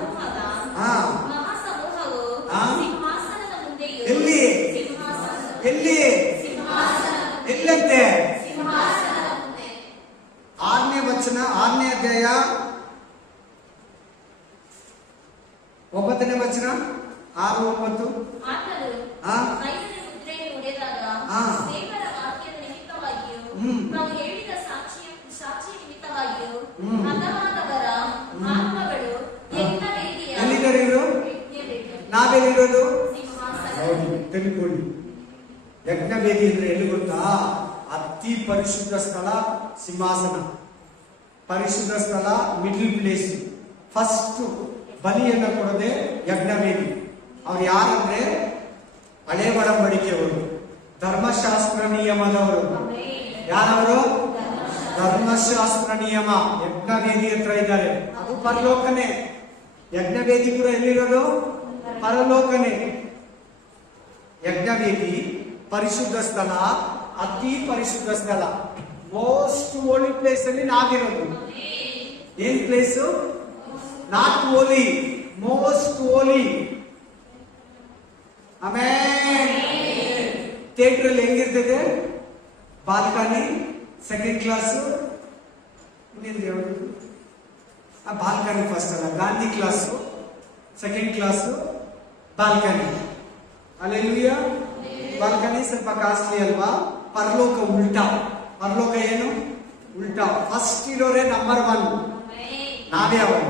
ಎಲ್ಲಿ ಎಲ್ಲಂತೆ? 6ನೇ ವಚನ, 6ನೇ ಅಧ್ಯಾಯ 9ನೇ ವಚನ, 6, 9. ನಾವೆಲ್ಲಿರೋದು? ತಿಳ್ಕೊಳ್ಳಿ. ಯಜ್ಞವೇದಿ ಅಂದ್ರೆ ಎಲ್ಲಿ ಗೊತ್ತಾ? ಅತಿ ಪರಿಶುದ್ಧ ಸ್ಥಳ, ಸಿಂಹಾಸನ. ಪರಿಶುದ್ಧ ಸ್ಥಳ ಮಿಡ್ಲ್ ಪ್ಲೇಸ್. ಫಸ್ಟ್ ಬಲಿಯನ್ನು ಕೊಡದೆ ಯಜ್ಞವೇದಿ. ಅವ್ರು ಯಾರಂದ್ರೆ ಹಳೆ ಒಡಂಬಡಿಕೆಯವರು, ಧರ್ಮಶಾಸ್ತ್ರ ನಿಯಮದವರು. ಯಾರವರು? ಧರ್ಮಶಾಸ್ತ್ರ ನಿಯಮ. ಯಜ್ಞವೇದಿ ಹತ್ರ ಇದ್ದಾರೆ. ಅದು ಪರಲೋಕನೇ. ಯಜ್ಞವೇದಿ ಕೂಡ ಎಲ್ಲಿರೋದು? ಪರಲೋಕನೇ. ಯಜ್ಞವೇದಿ ಪರಿಶುದ್ಧ ಸ್ಥಳ, ಅತಿ ಪರಿಶುದ್ಧ ಸ್ಥಳ, ಮೋಸ್ಟ್ ಹೋಲಿ ಪ್ಲೇಸ್ ಅಲ್ಲಿ ನಾವಿರೋದು. ಏನ್ place? Not holy, most holy. ಆಮೇಲೆ ಥಿಯೇಟರ್ ಅಲ್ಲಿ ಹೆಂಗಿರ್ತದೆ? Balcony, second class. Balcony first ಅಲ್ಲ, Gandhi class, second class, balcony. Hallelujah. Balcony ಸ್ವಲ್ಪ ಕಾಸ್ಟ್ಲಿ ಅಲ್ವಾ? ಪರಲೋಕ ಉಲ್ಟಾ. ಪರಲೋಕ ಏನು? ಉಲ್ಟಾ. ಫಸ್ಟ್ ಇರೋರೆ ನಂಬರ್ 1. ನಾವೇ ಅವರು.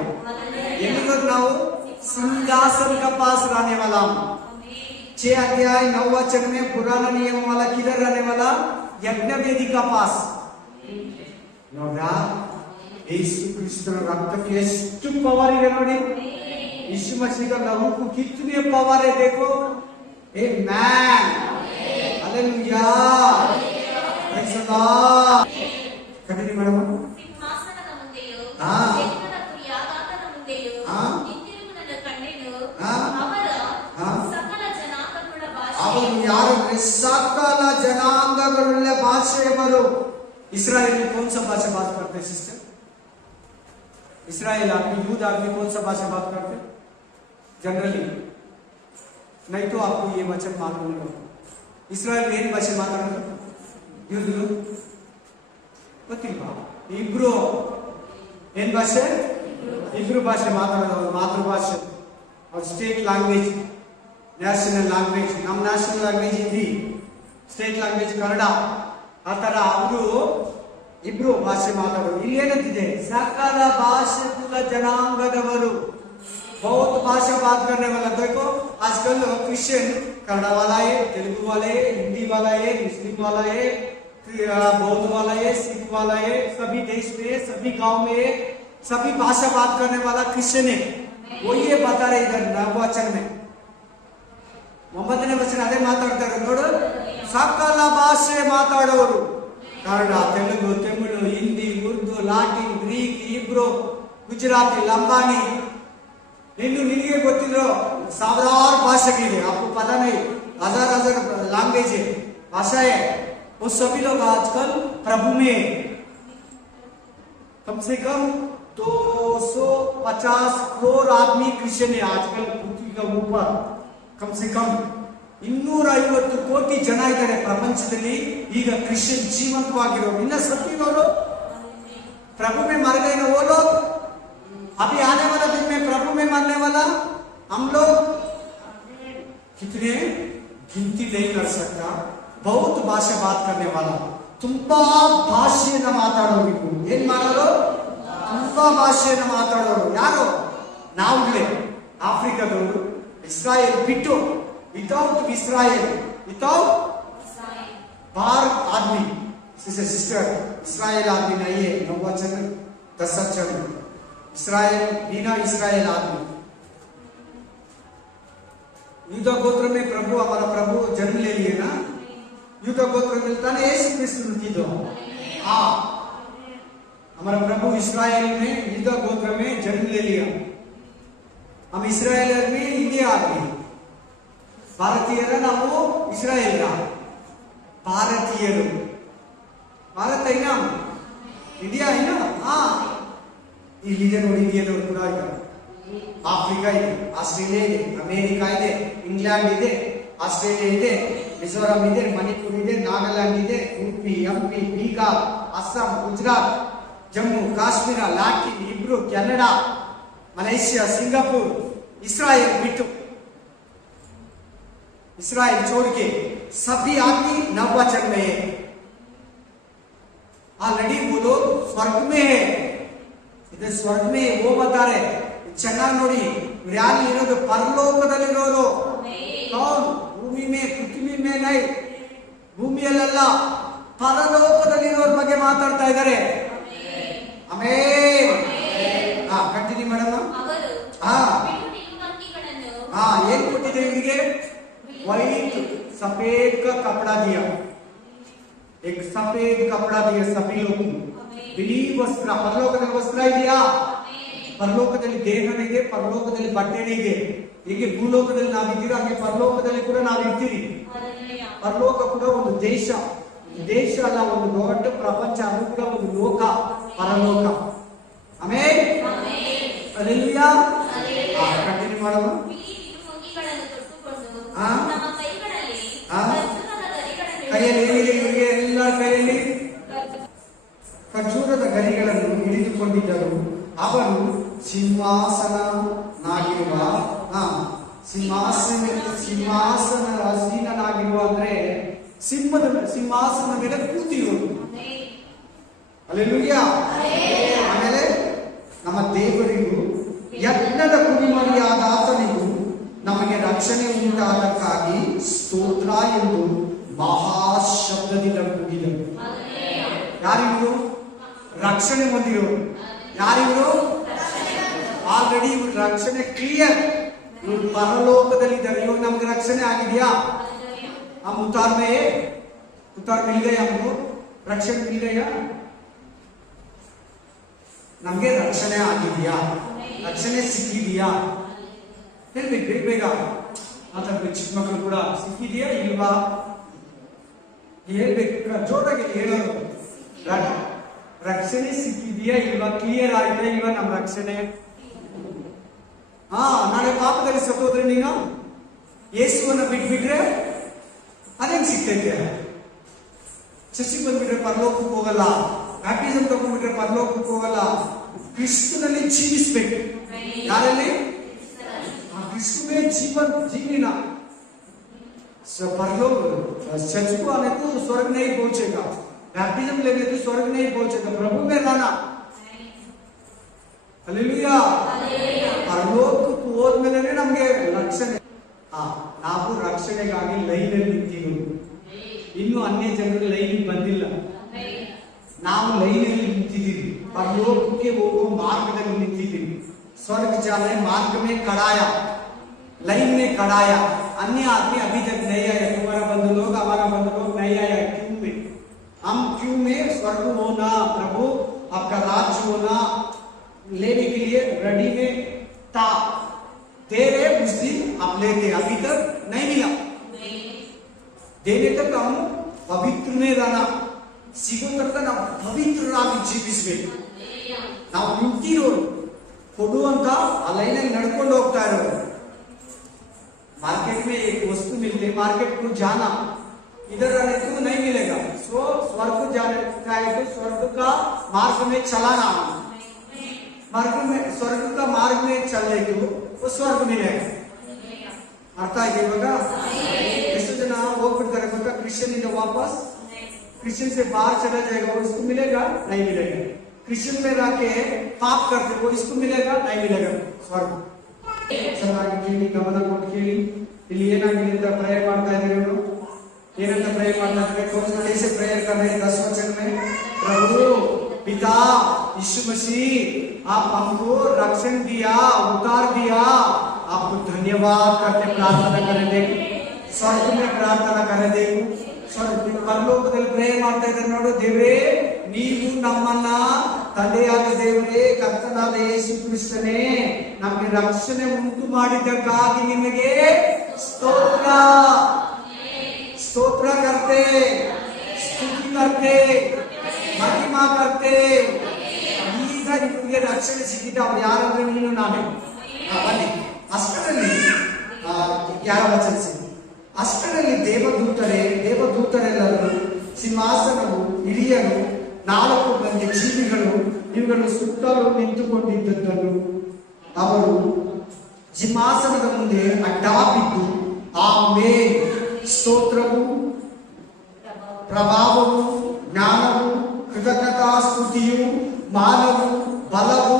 ಎಲ್ಲಿರೋದು ನಾವು? सिंहासन का पास रहने वाला. 6 अध्याय 9 वचन में पुराना नियम वाला किधर रहने वाला? यज्ञ वेदी का पास. ನೋಡ್ರಾ, यीशु क्रिस्तನ रक्त ಎಷ್ಟು ಪವರ್ ಇದೆ ನೋಡಿ. यीशु मसीह का लहू को कितने पावर है देखो. Amen, hallelujah, praise the Lord. Continue ಮಾಡೋಣ. ಸಿಂಹಾಸನದ ಮುಂದೆಯೂ ಹಾ, ಯಜ್ಞದ ಕುರಿಯಾದಾತನ ಮುಂದೆಯೂ ನಿಂತಿರುವುದನ್ನು ಕಂಡೆನು. ಅವರು ಸಕಲ ಜನಾಂಗಗಳ ಭಾಷೆ. ಅವರು ಯಾರು? ಸಕಲ ಜನಾಂಗಗಳ ಭಾಷೆಯವರು. इस्राइल में कौन सा भाषा बात करते हैं सिस्टर? इसराइल आदमी, यूद आदमी कौन सा भाषा बात करते हैं जनरली? नहीं तो आपको ये वचन मालूम नहीं. इसराइल में ಏನು ಭಾಷೆ ಮಾತಾಡೋದು? ಯೂದ್ರು ಗೊತ್ತಿಲ್ವಾ? ಇಬ್ರು ಏನು ಭಾಷೆ? ಇಬ್ರು ಭಾಷೆ ಮಾತಾಡೋದು. ಮಾತೃಭಾಷೆ, ಅವ್ರ ಸ್ಟೇಟ್ ಲ್ಯಾಂಗ್ವೇಜ್, ನ್ಯಾಷನಲ್ ಲ್ಯಾಂಗ್ವೇಜ್. ನಮ್ಮ national language Hindi, state language Kannada. ಆ ತರ ಅವರು ಇಬ್ರು ಭಾಷೆ ಮಾತಾಡೋದು. ಇಲ್ಲಿ ಏನಂತಿದೆ? ಸಕಲ ಭಾಷೆಗಳ ಜನಾಂಗದವರು. बहुत भाषा बात करने वाला. देखो आजकल क्रिश्चियन कन्नड़ वाला है, तेलुगु वाला है, हिंदी वाला है, मुस्लिम वाला है, बौद्ध वाला है, सिख वाला है. सभी देश में, सभी गांव में, सभी भाषा बात करने वाला क्रिश्चियन है. वो ये बता रहे इधर नववचन में. 9ನೇ ವಚನ ಅದೇ ಮಾತಾಡ್ತಾರೆ ನೋಡು. ಸಕಲ ಭಾಷೆ ಮಾತಾಡೋರು. ಕನ್ನಡ, ತೆಲುಗು, ತಮಿಳು, ಹಿಂದಿ, ಉರ್ದು, ಲಾಟಿನ್, ಗ್ರೀಕ್, ಇಬ್ರು, ಗುಜರಾತಿ, ಲಂಬಾಣಿ, ನಿನಗೆ ಗೊತ್ತಿರೋ ಸಾವಿರಾರು ಭಾಷೆಗಳಿದೆ. आपको पता नहीं, हजार लैंग्वेज है, भाषा है. वो सभी लोग आजकल प्रभु में कम से कम 250 करोड़ आदमी क्रिश्चियन है आजकल पृथ्वी का ऊपर. कम से कम 250 ಕೋಟಿ ಜನ ಇದ್ದಾರೆ ಪ್ರಪಂಚದಲ್ಲಿ ಈಗ ಕ್ರಿಶ್ಚಿಯನ್ ಜೀವಂತವಾಗಿರೋರು. ಇನ್ನ ಸತ್ತಿರೋರು प्रभु में मर गए ना वो लोग, अभी आने वाला दिन में प्रभु में मरने वाला हम लोग कितने गिनती नहीं कर सकता. बहुत भाषा बात करने वाला, ತುಂಬಾ ಭಾಷೆಯನ್ನ ಮಾತಾಡೋರು. ಏನ್ ಮಾಡೋರು? ತುಂಬಾ ಭಾಷೆಯನ್ನ ಮಾತಾಡೋರು. ಯಾರು? ನಾವುಗಳೇ, ಆಫ್ರಿಕಾದವರು. ಇಸ್ರಾಯೇಲ್ ಬಿಟ್ಟು, ವಿತೌಟ್ ಇಸ್ರಾಯೇಲ್, ವಿತೌಟ್ बाहर आदमी, सिस्टर इस्राएल आदमी नहीं है. नववचन 10 अक्षर इस्राएल, बिना इस्राएल आदमी. यूदा गोत्र में प्रभु, हमारा प्रभु जन्म ले लिए ना. यूदा गोत्र मिलता ना यीशु क्रिस्त थी तो. हाँ, हमारा प्रभु इस्राएल में यूदा गोत्र में जन्म ले लिया. हम इस्राएल में इंडिया आदमी, ಭಾರತೀಯರ ನಾವು ಇಸ್ರಾಯೇಲ್ರ ಭಾರತೀಯರು. ಭಾರತ ಐನಾ, ಇಂಡಿಯಾ ಐನಾ. ಹಾ, ಇಲ್ಲಿದೆ ನೋಡಿ, ಇಂಡಿಯಾದವರು ಕೂಡ ಇದ್ದಾರೆ. ಆಫ್ರಿಕಾ ಇದೆ, ಆಸ್ಟ್ರೇಲಿಯಾ ಇದೆ, ಅಮೇರಿಕಾ ಇದೆ, ಇಂಗ್ಲೆಂಡ್ ಇದೆ, ಆಸ್ಟ್ರೇಲಿಯಾ ಇದೆ, ಮಿಜೋರಾಂ ಇದೆ, ಮಣಿಪುರ್ ಇದೆ, ನಾಗಾಲ್ಯಾಂಡ್ ಇದೆ, ಯುಪಿ, ಎಂಪಿ, ಬೀಹಾರ್, ಅಸ್ಸಾಂ, ಗುಜರಾತ್, ಜಮ್ಮು ಕಾಶ್ಮೀರ, ಲಾಟಿನ್, ಇಬ್ರು, Canada, Malaysia, Singapore. Israel Bittu, Israel छोड़ के सभी आदमी नववचन में है. ऑलरेडी वो लोग स्वर्ग में है. इधर स्वर्ग में वो बता रहे ಚೆನ್ನಾಗಿ ನೋಡಿ. ಯಾರು ಇರೋದು? ಪರಲೋಕದಲ್ಲಿರೋರು. ಕೌನ್? ಭೂಮಿ ಮೇ, ಪೃಥ್ವಿ ಮೇ ನೈ, ಭೂಮಿಯಲ್ಲ, ಪರಲೋಕದಲ್ಲಿರೋರ ಬಗ್ಗೆ ಮಾತಾಡ್ತಾ ಇದ್ದಾರೆ. ಆಮೇನ್. ಹಾ, ಕಂಟಿನ್ಯೂ ಮಾಡೋಣ. ಹಾ ಹಾ, ಏನ್ ಕೊಟ್ಟಿದೆ ಇವರಿಗೆ? व्हाइट सफेद का कपड़ा दिया, एक सफेद कपड़ा दिया सभी लोग को. बिली वस्त्र, परलोकದಲ್ಲಿ ವಸ್ತ್ರ ಇದೆಯಾ? ಪರಲೋಕದಲ್ಲಿ ದೇಹನೇ ಇದೆ, ಪರಲೋಕದಲ್ಲಿ ಬಟ್ಟೆನೇ ಇದೆ. ಹೀಗೆ ಭೂಲೋಕದಲ್ಲಿ ನಾವಿದ್ದೀರಾ, ಹಾಗೆ ಪರಲೋಕದಲ್ಲಿ ಕೂಡ ನಾವಿರ್ತೀರಿ. ಪರಲೋಕ ಕೂಡ ಒಂದು ದೇಶ, ದೇಶ ಅಲ್ಲ, ಒಂದು ದೊಡ್ಡ ಪ್ರಪಂಚ. ಅದು ಕೂಡ ಒಂದು ಲೋಕ, ಪರಲೋಕ. ಆಮೆನ್. ಹಲ್ಲೆಲೂಯಾ. ಕಂಟಿನ್ಯೂ ಮಾಡೋಣ. ಕೈಯಲ್ಲಿ ಏನಿದೆ ಇವರಿಗೆ? ಎಲ್ಲ ಕೈಯಲ್ಲಿ ಖರ್ಜೂರದ ಗರಿಗಳನ್ನು ಹಿಡಿದುಕೊಂಡಿದ್ದರು. ಅವರು ಸಿಂಹಾಸನನಾಗಿರುವ ಸಿಂಹಾಸನರಾಸೀನನಾಗಿರುವ ಅಂದ್ರೆ ಸಿಂಹಾಸನ ಮೇಲೆ ಕೂತಿರೋರು. ಹಲ್ಲೆಲೂಯಾ. ಆಮೇಲೆ ನಮ್ಮ ದೇವರಿಗೂ ಯಜ್ಞದ ಕುರಿಮರಿಯಾದ ಆತನಿಗೂ ನಮಗೆ ರಕ್ಷಣೆ ಉಂಟಾದಕ್ಕಾಗಿ ಸ್ತೋತ್ರ ಎಂದು ಮಹಾಶಬ್ದದಿಂದ ಕೂಗಿದರು. ಯಾರಿವರು? ರಕ್ಷಣೆ ಹೊಂದಿರೋರು. ಯಾರಿವರು? ಆಲ್ರೆಡಿ ಇವ್ರ ರಕ್ಷಣೆ ಕ್ಲಿಯರ್. ಇವ್ರು ಪರಲೋಕದಲ್ಲಿದ್ದಾರೆ. ಇವಾಗ ನಮ್ಗೆ ರಕ್ಷಣೆ ಆಗಿದೆಯಾ? हम उतार में मिल गए, हमको रक्षण मिल गया. ನಮಗೆ ರಕ್ಷಣೆ ಆಗಿದೆಯಾ? ರಕ್ಷಣೆ ಸಿಕ್ಕಿದೆಯಾ? ಹೇಳ್ಬೇಕು, ಬೇಗ ಮಾತಾಡ್ಬೇಕು. ಚಿಕ್ಕ ಮಕ್ಕಳು ಕೂಡ ಸಿಕ್ಕಿದೆಯಾ ಇಲ್ವಾ ಹೇಳ್ಬೇಕು, ಜೋರಾಗಿ ಹೇಳೋರು. ರಕ್ಷಣೆ ಸಿಕ್ಕಿದೆಯಾ ಇಲ್ವಾ? ಕ್ಲಿಯರ್ ಆಗಿದೆ ಇಲ್ವಾ ನಮ್ಮ ರಕ್ಷಣೆ? ಹಾ, ನಾಳೆ ಪಾಪದಲ್ಲಿ ಸತ್ತೋದ್ರೆ ನೀನು ಯೇಸುವನ್ನ ಬಿಟ್ಬಿಟ್ರೆ ಅದೇನ್ ಸಿಗ್ತೈತೆ? ಚರ್ಚಿಗೆ ಬಂದ್ಬಿಟ್ರೆ ಪರಲೋಕಕ್ಕೆ ಹೋಗಲ್ಲ. ಬ್ಯಾಪ್ಟಿಸಮ್ ತಗೊಂಡ್ಬಿಟ್ರೆ ಪರಲೋಕಕ್ಕೆ ಹೋಗಲ್ಲ. ಕ್ರಿಸ್ತನಲ್ಲಿ ಜೀವಿಸ್ಬೇಕು. ಯಾರಲ್ಲಿ? क्रिस्त में जीवन जीना. परलोक चर्च को आने को स्वर्ग नहीं पहुंचेगा, बैप्टिज्म लेने तो स्वर्ग नहीं पहुंचेगा. प्रभु में रहना. हालेलुया. परलोकಕ್ಕೆ ಹೋದ್ಮೇಲೆ ನಮಗೆ ರಕ್ಷಣೆ. ನಾವು ರಕ್ಷಣೆಗಾಗಿ ಲೈನಲ್ಲಿ ನಿಂತಿದ್ದೀವಿ. ಇನ್ನು ಅನ್ಯ ಜನರು ಲೈನಿಗೆ ಬಂದಿಲ್ಲ, ನಾವು ಲೈನಲ್ಲಿ ನಿಂತಿದ್ದೀವಿ. ಪರಲೋಕಕ್ಕೆ ಹೋಗೋ ಮಾರ್ಗದಲ್ಲಿ ನಿಂತಿದ್ದೀವಿ. स्वर्ग जाने मार्ग में खड़ाया, लाइन में खड़ाया. अन्य आदमी अभी तक नहीं आए. तुम्हारा बंधु लोग, हमारा बंधु लोग नहीं आया, क्यों में। हम क्यों में स्वर्ग होना, प्रभु आपका राज्य होना लेने के लिए रेडी में था। दे रहे उस दिन आप लेते, अभी तक नहीं मिला। देने तक हम पवित्र में रहना ಸಿಗೋ ತನಕ ನಾವು ಪವಿತ್ರರಾಗಿ ಜೀವಿಸಬೇಕು. ನಾವು ನಿಂತಿರೋರು ಕೊಡುವಂತ ಆ ಲೈನಲ್ಲಿ ನಡ್ಕೊಂಡು ಹೋಗ್ತಾ ಇರೋರು. मार्केट में एक वस्तु मिलती है, मार्केट को जाना, इधर रहने को नहीं मिलेगा। सो स्वर्ग जाने का है तो स्वर्ग का मार्ग में चलाना, मार्ग में स्वर्ग का मार्ग में चलने को वो स्वर्ग मिलेगा. अर्थ आगे ಇವಾಗ ಎಷ್ಟು ಜನ ಹೋಗ್ಬಿಡ್ತಾರೆ ಗೊತ್ತಾ, ಕ್ರಿಶ್ಚಿಯನ್ ಇಂದ ವಾಪಸ್ क्रिश्चियन से बाहर चला जाएगा, वो इसको मिलेगा नहीं मिलेगा. क्रिश्चियन में रहके पाप करते वो इसको मिलेगा नहीं मिलेगा स्वर्ग. ಚೆನ್ನಾಗಿ ಕೇಳಿ, ಗಮನ ಕೊಟ್ಟು ಕೇಳಿ. ಇಲ್ಲಿ ಏನಾಗಿದೆ ಅಂತ ಪ್ರೇಯರ್ ಮಾಡ್ತಾ ಇದ್ದಾರೆ ಅವರು. ಏನಂತ ಪ್ರೇಯರ್ ಮಾಡ್ತಾ ಇದ್ದಾರೆ? कैसे प्रेयर कर रहे हैं 10 वचन में, प्रभु पिता यीशु मसीह आप हमको रक्षण दिया, उतार दिया, आपको धन्यवाद करते प्रार्थना करें. देखो स्वर्ग में प्रार्थना करें. देखो ಪರಲೋಕದಲ್ಲಿ ಪ್ರೇಯರ್ ಮಾಡ್ತಾ ಇದ್ದಾರೆ ನೋಡು. ದೇವರೇ ನೀವು ನಮ್ಮನ್ನ ತಂದೆಯಾದ ದೇವರೇ ಕರ್ತನಾದ ಯೇಸು ಕ್ರಿಸ್ತನೇ ನಮಗೆ ರಕ್ಷಣೆ ಉಂಟು ಮಾಡಿದ್ದಕ್ಕಾಗಿ ನಿಮಗೆ ಸ್ತೋತ್ರ ಸ್ತೋತ್ರ करते, ಸ್ತುತಿ करते, ಮಹಿಮಾ करते. ಈಗ ನಿಮಗೆ ರಕ್ಷಣೆ ಸಿಕ್ಕಿದ ಅವ್ರು ಯಾರಂದ್ರೆ ನೀನು ನಾನೇ. ಬನ್ನಿ ಅಷ್ಟರಲ್ಲಿ 11 ವಚನ ಸಿಕ್ಕಿದೆ. ಅಷ್ಟರಲ್ಲಿ ದೇವದೂತರೆಲ್ಲರೂ ಸಿಂಹಾಸನವು ಹಿರಿಯರು 4 ಮಂದಿ ಜೀವಿಗಳು ಇವುಗಳು ಸುತ್ತಲೂ ನಿಂತುಕೊಂಡಿದ್ದನ್ನು ಅವರು ಸಿಂಹಾಸನದ ಮುಂದೆ ಅಡ್ಡ ಬಿದ್ದು ಆಮೆನ್, ಸ್ತೋತ್ರವು ಪ್ರಭಾವವು ಜ್ಞಾನವು ಕೃತಜ್ಞತಾ ಸ್ತುತಿಯು ಮಾನವು ಬಲವು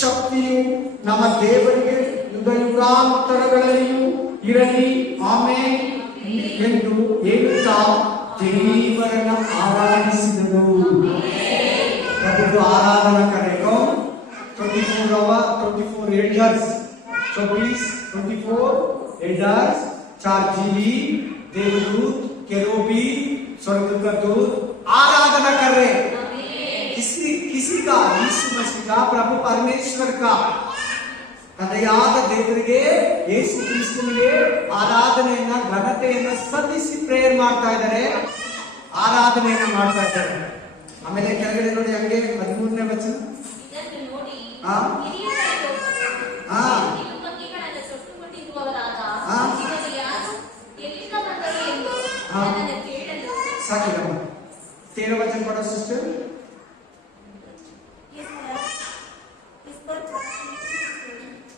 ಶಕ್ತಿಯು ನಮ್ಮ ದೇವರಿಗೆ ಯುಗ ಯುಗಾಂತರಗಳಲ್ಲಿಯೂ ಇರಲಿ ಆಮೆನ್ ಎಂದು ಹೇಳುತ್ತಾ ದೇವರನ್ನ ಆರಾಧಿಸಿದರು. ಪ್ರಭು ಆರಾಧನಾ ಕರೆಗೋ 24 hours 24 elders 24 elders 4 जीवी देवदूत केरूबी स्वर्ग का दूत आराधना कर रहे. किसी का यीशु मसीह का, प्रभु परमेश्वर का, ತಂದೆಯಾದ ದೇವರಿಗೆ ಯೇಸು ಕ್ರಿಸ್ತನಿಗೆ ಆರಾಧನೆಯನ್ನ ಘನತೆಯನ್ನ ಸಲ್ಲಿಸಿ ಪ್ರೇಯರ್ ಮಾಡ್ತಾ ಇದ್ದಾರೆ, ಆರಾಧನೆಯನ್ನ ಮಾಡ್ತಾ ಇದ್ದಾರೆ. ಆಮೇಲೆ ಕೆಳಗಡೆ ನೋಡಿ ಹಂಗೆ 13ನೇ ವಚನ. ಸಾಕಿದಮ್ಮ 13 ವಚನ ಪಡೋ ಸಿಸ್ಟರ್.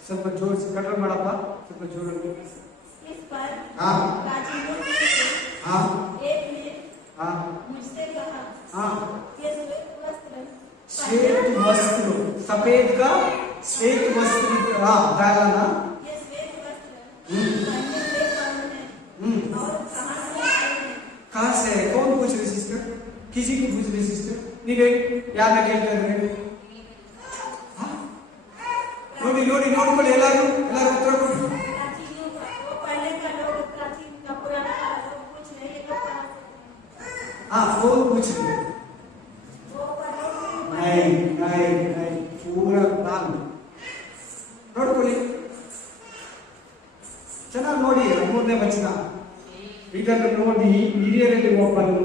ಸ್ವಲ್ಪ जोर से कंट्रोल ಮಾಡಪ್ಪ, ಸ್ವಲ್ಪ जोर. इस पर हाँ हाँ हाँ मुझसे कहा हाँ ये श्वेत वस्त्र, सफेद का श्वेत वस्त्र, हाँ डाला ना, ये श्वेत वस्त्र पहनने से कौन है और कहाँ से आए हैं? कहाँ से? कौन पूछ रही सिस्टर? किसी को पूछ रही सिस्टर? नहीं गई यार ना क्या कर रहे ನೋಡಿ ನೋಡಿ ನೋಡ್ಕೊಳ್ಳಿ ಎಲ್ಲರೂ ಉತ್ತರ ಕೊಡಿ. वो पहले का लोग प्राचीन का पुराना का लोग कुछ नहीं, ये लोग कहाँ से? हाँ कौन पूछ रही है? वो पढ़े नहीं पूरा प्लान ನೋಡ್ಕೊಳ್ಳಿ ಚೆನ್ನಾಗಿ ನೋಡಿ. 13ನೇ ವಚನ. ಇದನ್ನು ನೋಡಿ ಹಿರಿಯರಲ್ಲಿ ಒಬ್ಬನು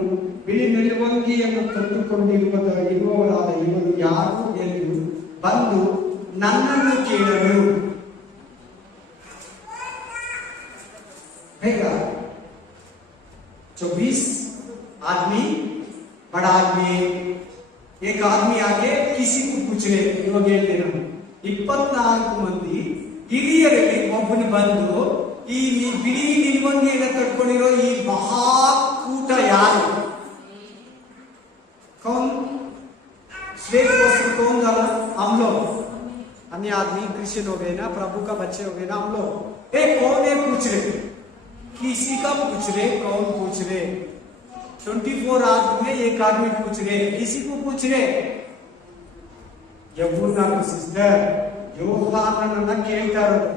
ಬಿಳಿ ನಿಲುವಂಗಿಯನ್ನು ತೊಟ್ಟುಕೊಂಡಿರುವವರಾದ ಇವನು ಯಾರು ಎಂದು ಬಂದು ನನ್ನನ್ನು ಕೇಳಲು. ಬೇಗ 24 आदमी बड़ा आदमी, एक आदमी आके किसी को पूछ रहे. ಇವಾಗ ಹೇಳ್ತೀನಿ 24 ಮಂದಿ ಹಿರಿಯರಲ್ಲಿ ಒಬ್ಬನು ಬಂದು ಈ ಬಿಳಿ ನಿಲುವಂಗಿಯನ್ನು ಕಟ್ಕೊಂಡಿರೋ ಈ ಮಹಾಕೂಟ ಯಾರು? कौन? श्वेत वस्त्र कौन डाला? हम लोग, अन्य आदमी क्रिश्चियन हो गए ना, प्रभु का बच्चे हो गए ना हम लोग. कौन है पूछ रहे? किसी का पूछ रहे? कौन पूछ रहे? 24 आदमी में एक आदमी पूछ रहे. किसी को पूछ रहे? ಯೌವನ ಸಿಸ್ಟರ್ ಯೋಹಾನನನ್ನ ಕೇಳ್ತಾ ಇರೋದು.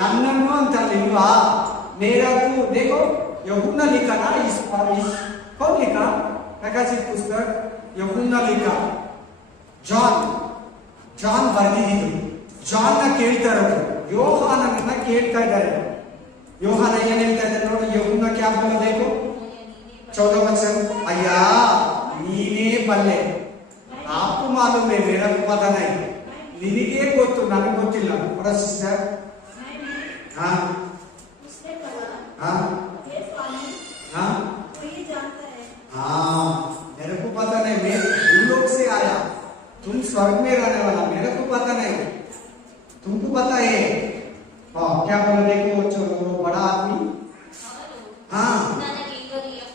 ನನ್ನನ್ನು ಅಂತ ಇಲ್ವಾ? ಮೇರಾಕು ದೇಖೋ यहून्ना लिखा ना इस कौन लिखा? प्रकाशित पुस्तक यहून्ना लिखा, ಜಾನ್ ಬರೆದಿದ್ದು. ಜಾನ್ನ ಕೇಳ್ತಾ ಇರೋದು, ಯೋಹಾನನನ್ನ ಕೇಳ್ತಾ ಇದ್ದಾರೆ. ಯೋಹಾನ ಏನ್ ಹೇಳ್ತಾ ಇದ್ದಾರೆ ನೋಡಿ, ಯಹೂನ್ನ ಕ್ಯಾ ಬೇಕು 14 ವಚನ, ಅಯ್ಯ ನೀನೇ ಬಲ್ಲೆ, आपको मालूम है मेरा को पता नहीं, ನಿನಗೆ ಗೊತ್ತು ನನಗೆ ಗೊತ್ತಿಲ್ಲ. ಬಡ ಸಿಸ್ಟರ್ हाँ उसने कहा, हाँ हे स्वामी, हाँ कोई जानता है? हाँ मेरे को पता नहीं, मैं भूलोक से आया, तुम स्वर्ग में रहने वाला, मेरे को पता नहीं, तुमको पता है. हाँ क्या बोला देखो, चलो बड़ा आदमी हाँ ನನಗೆ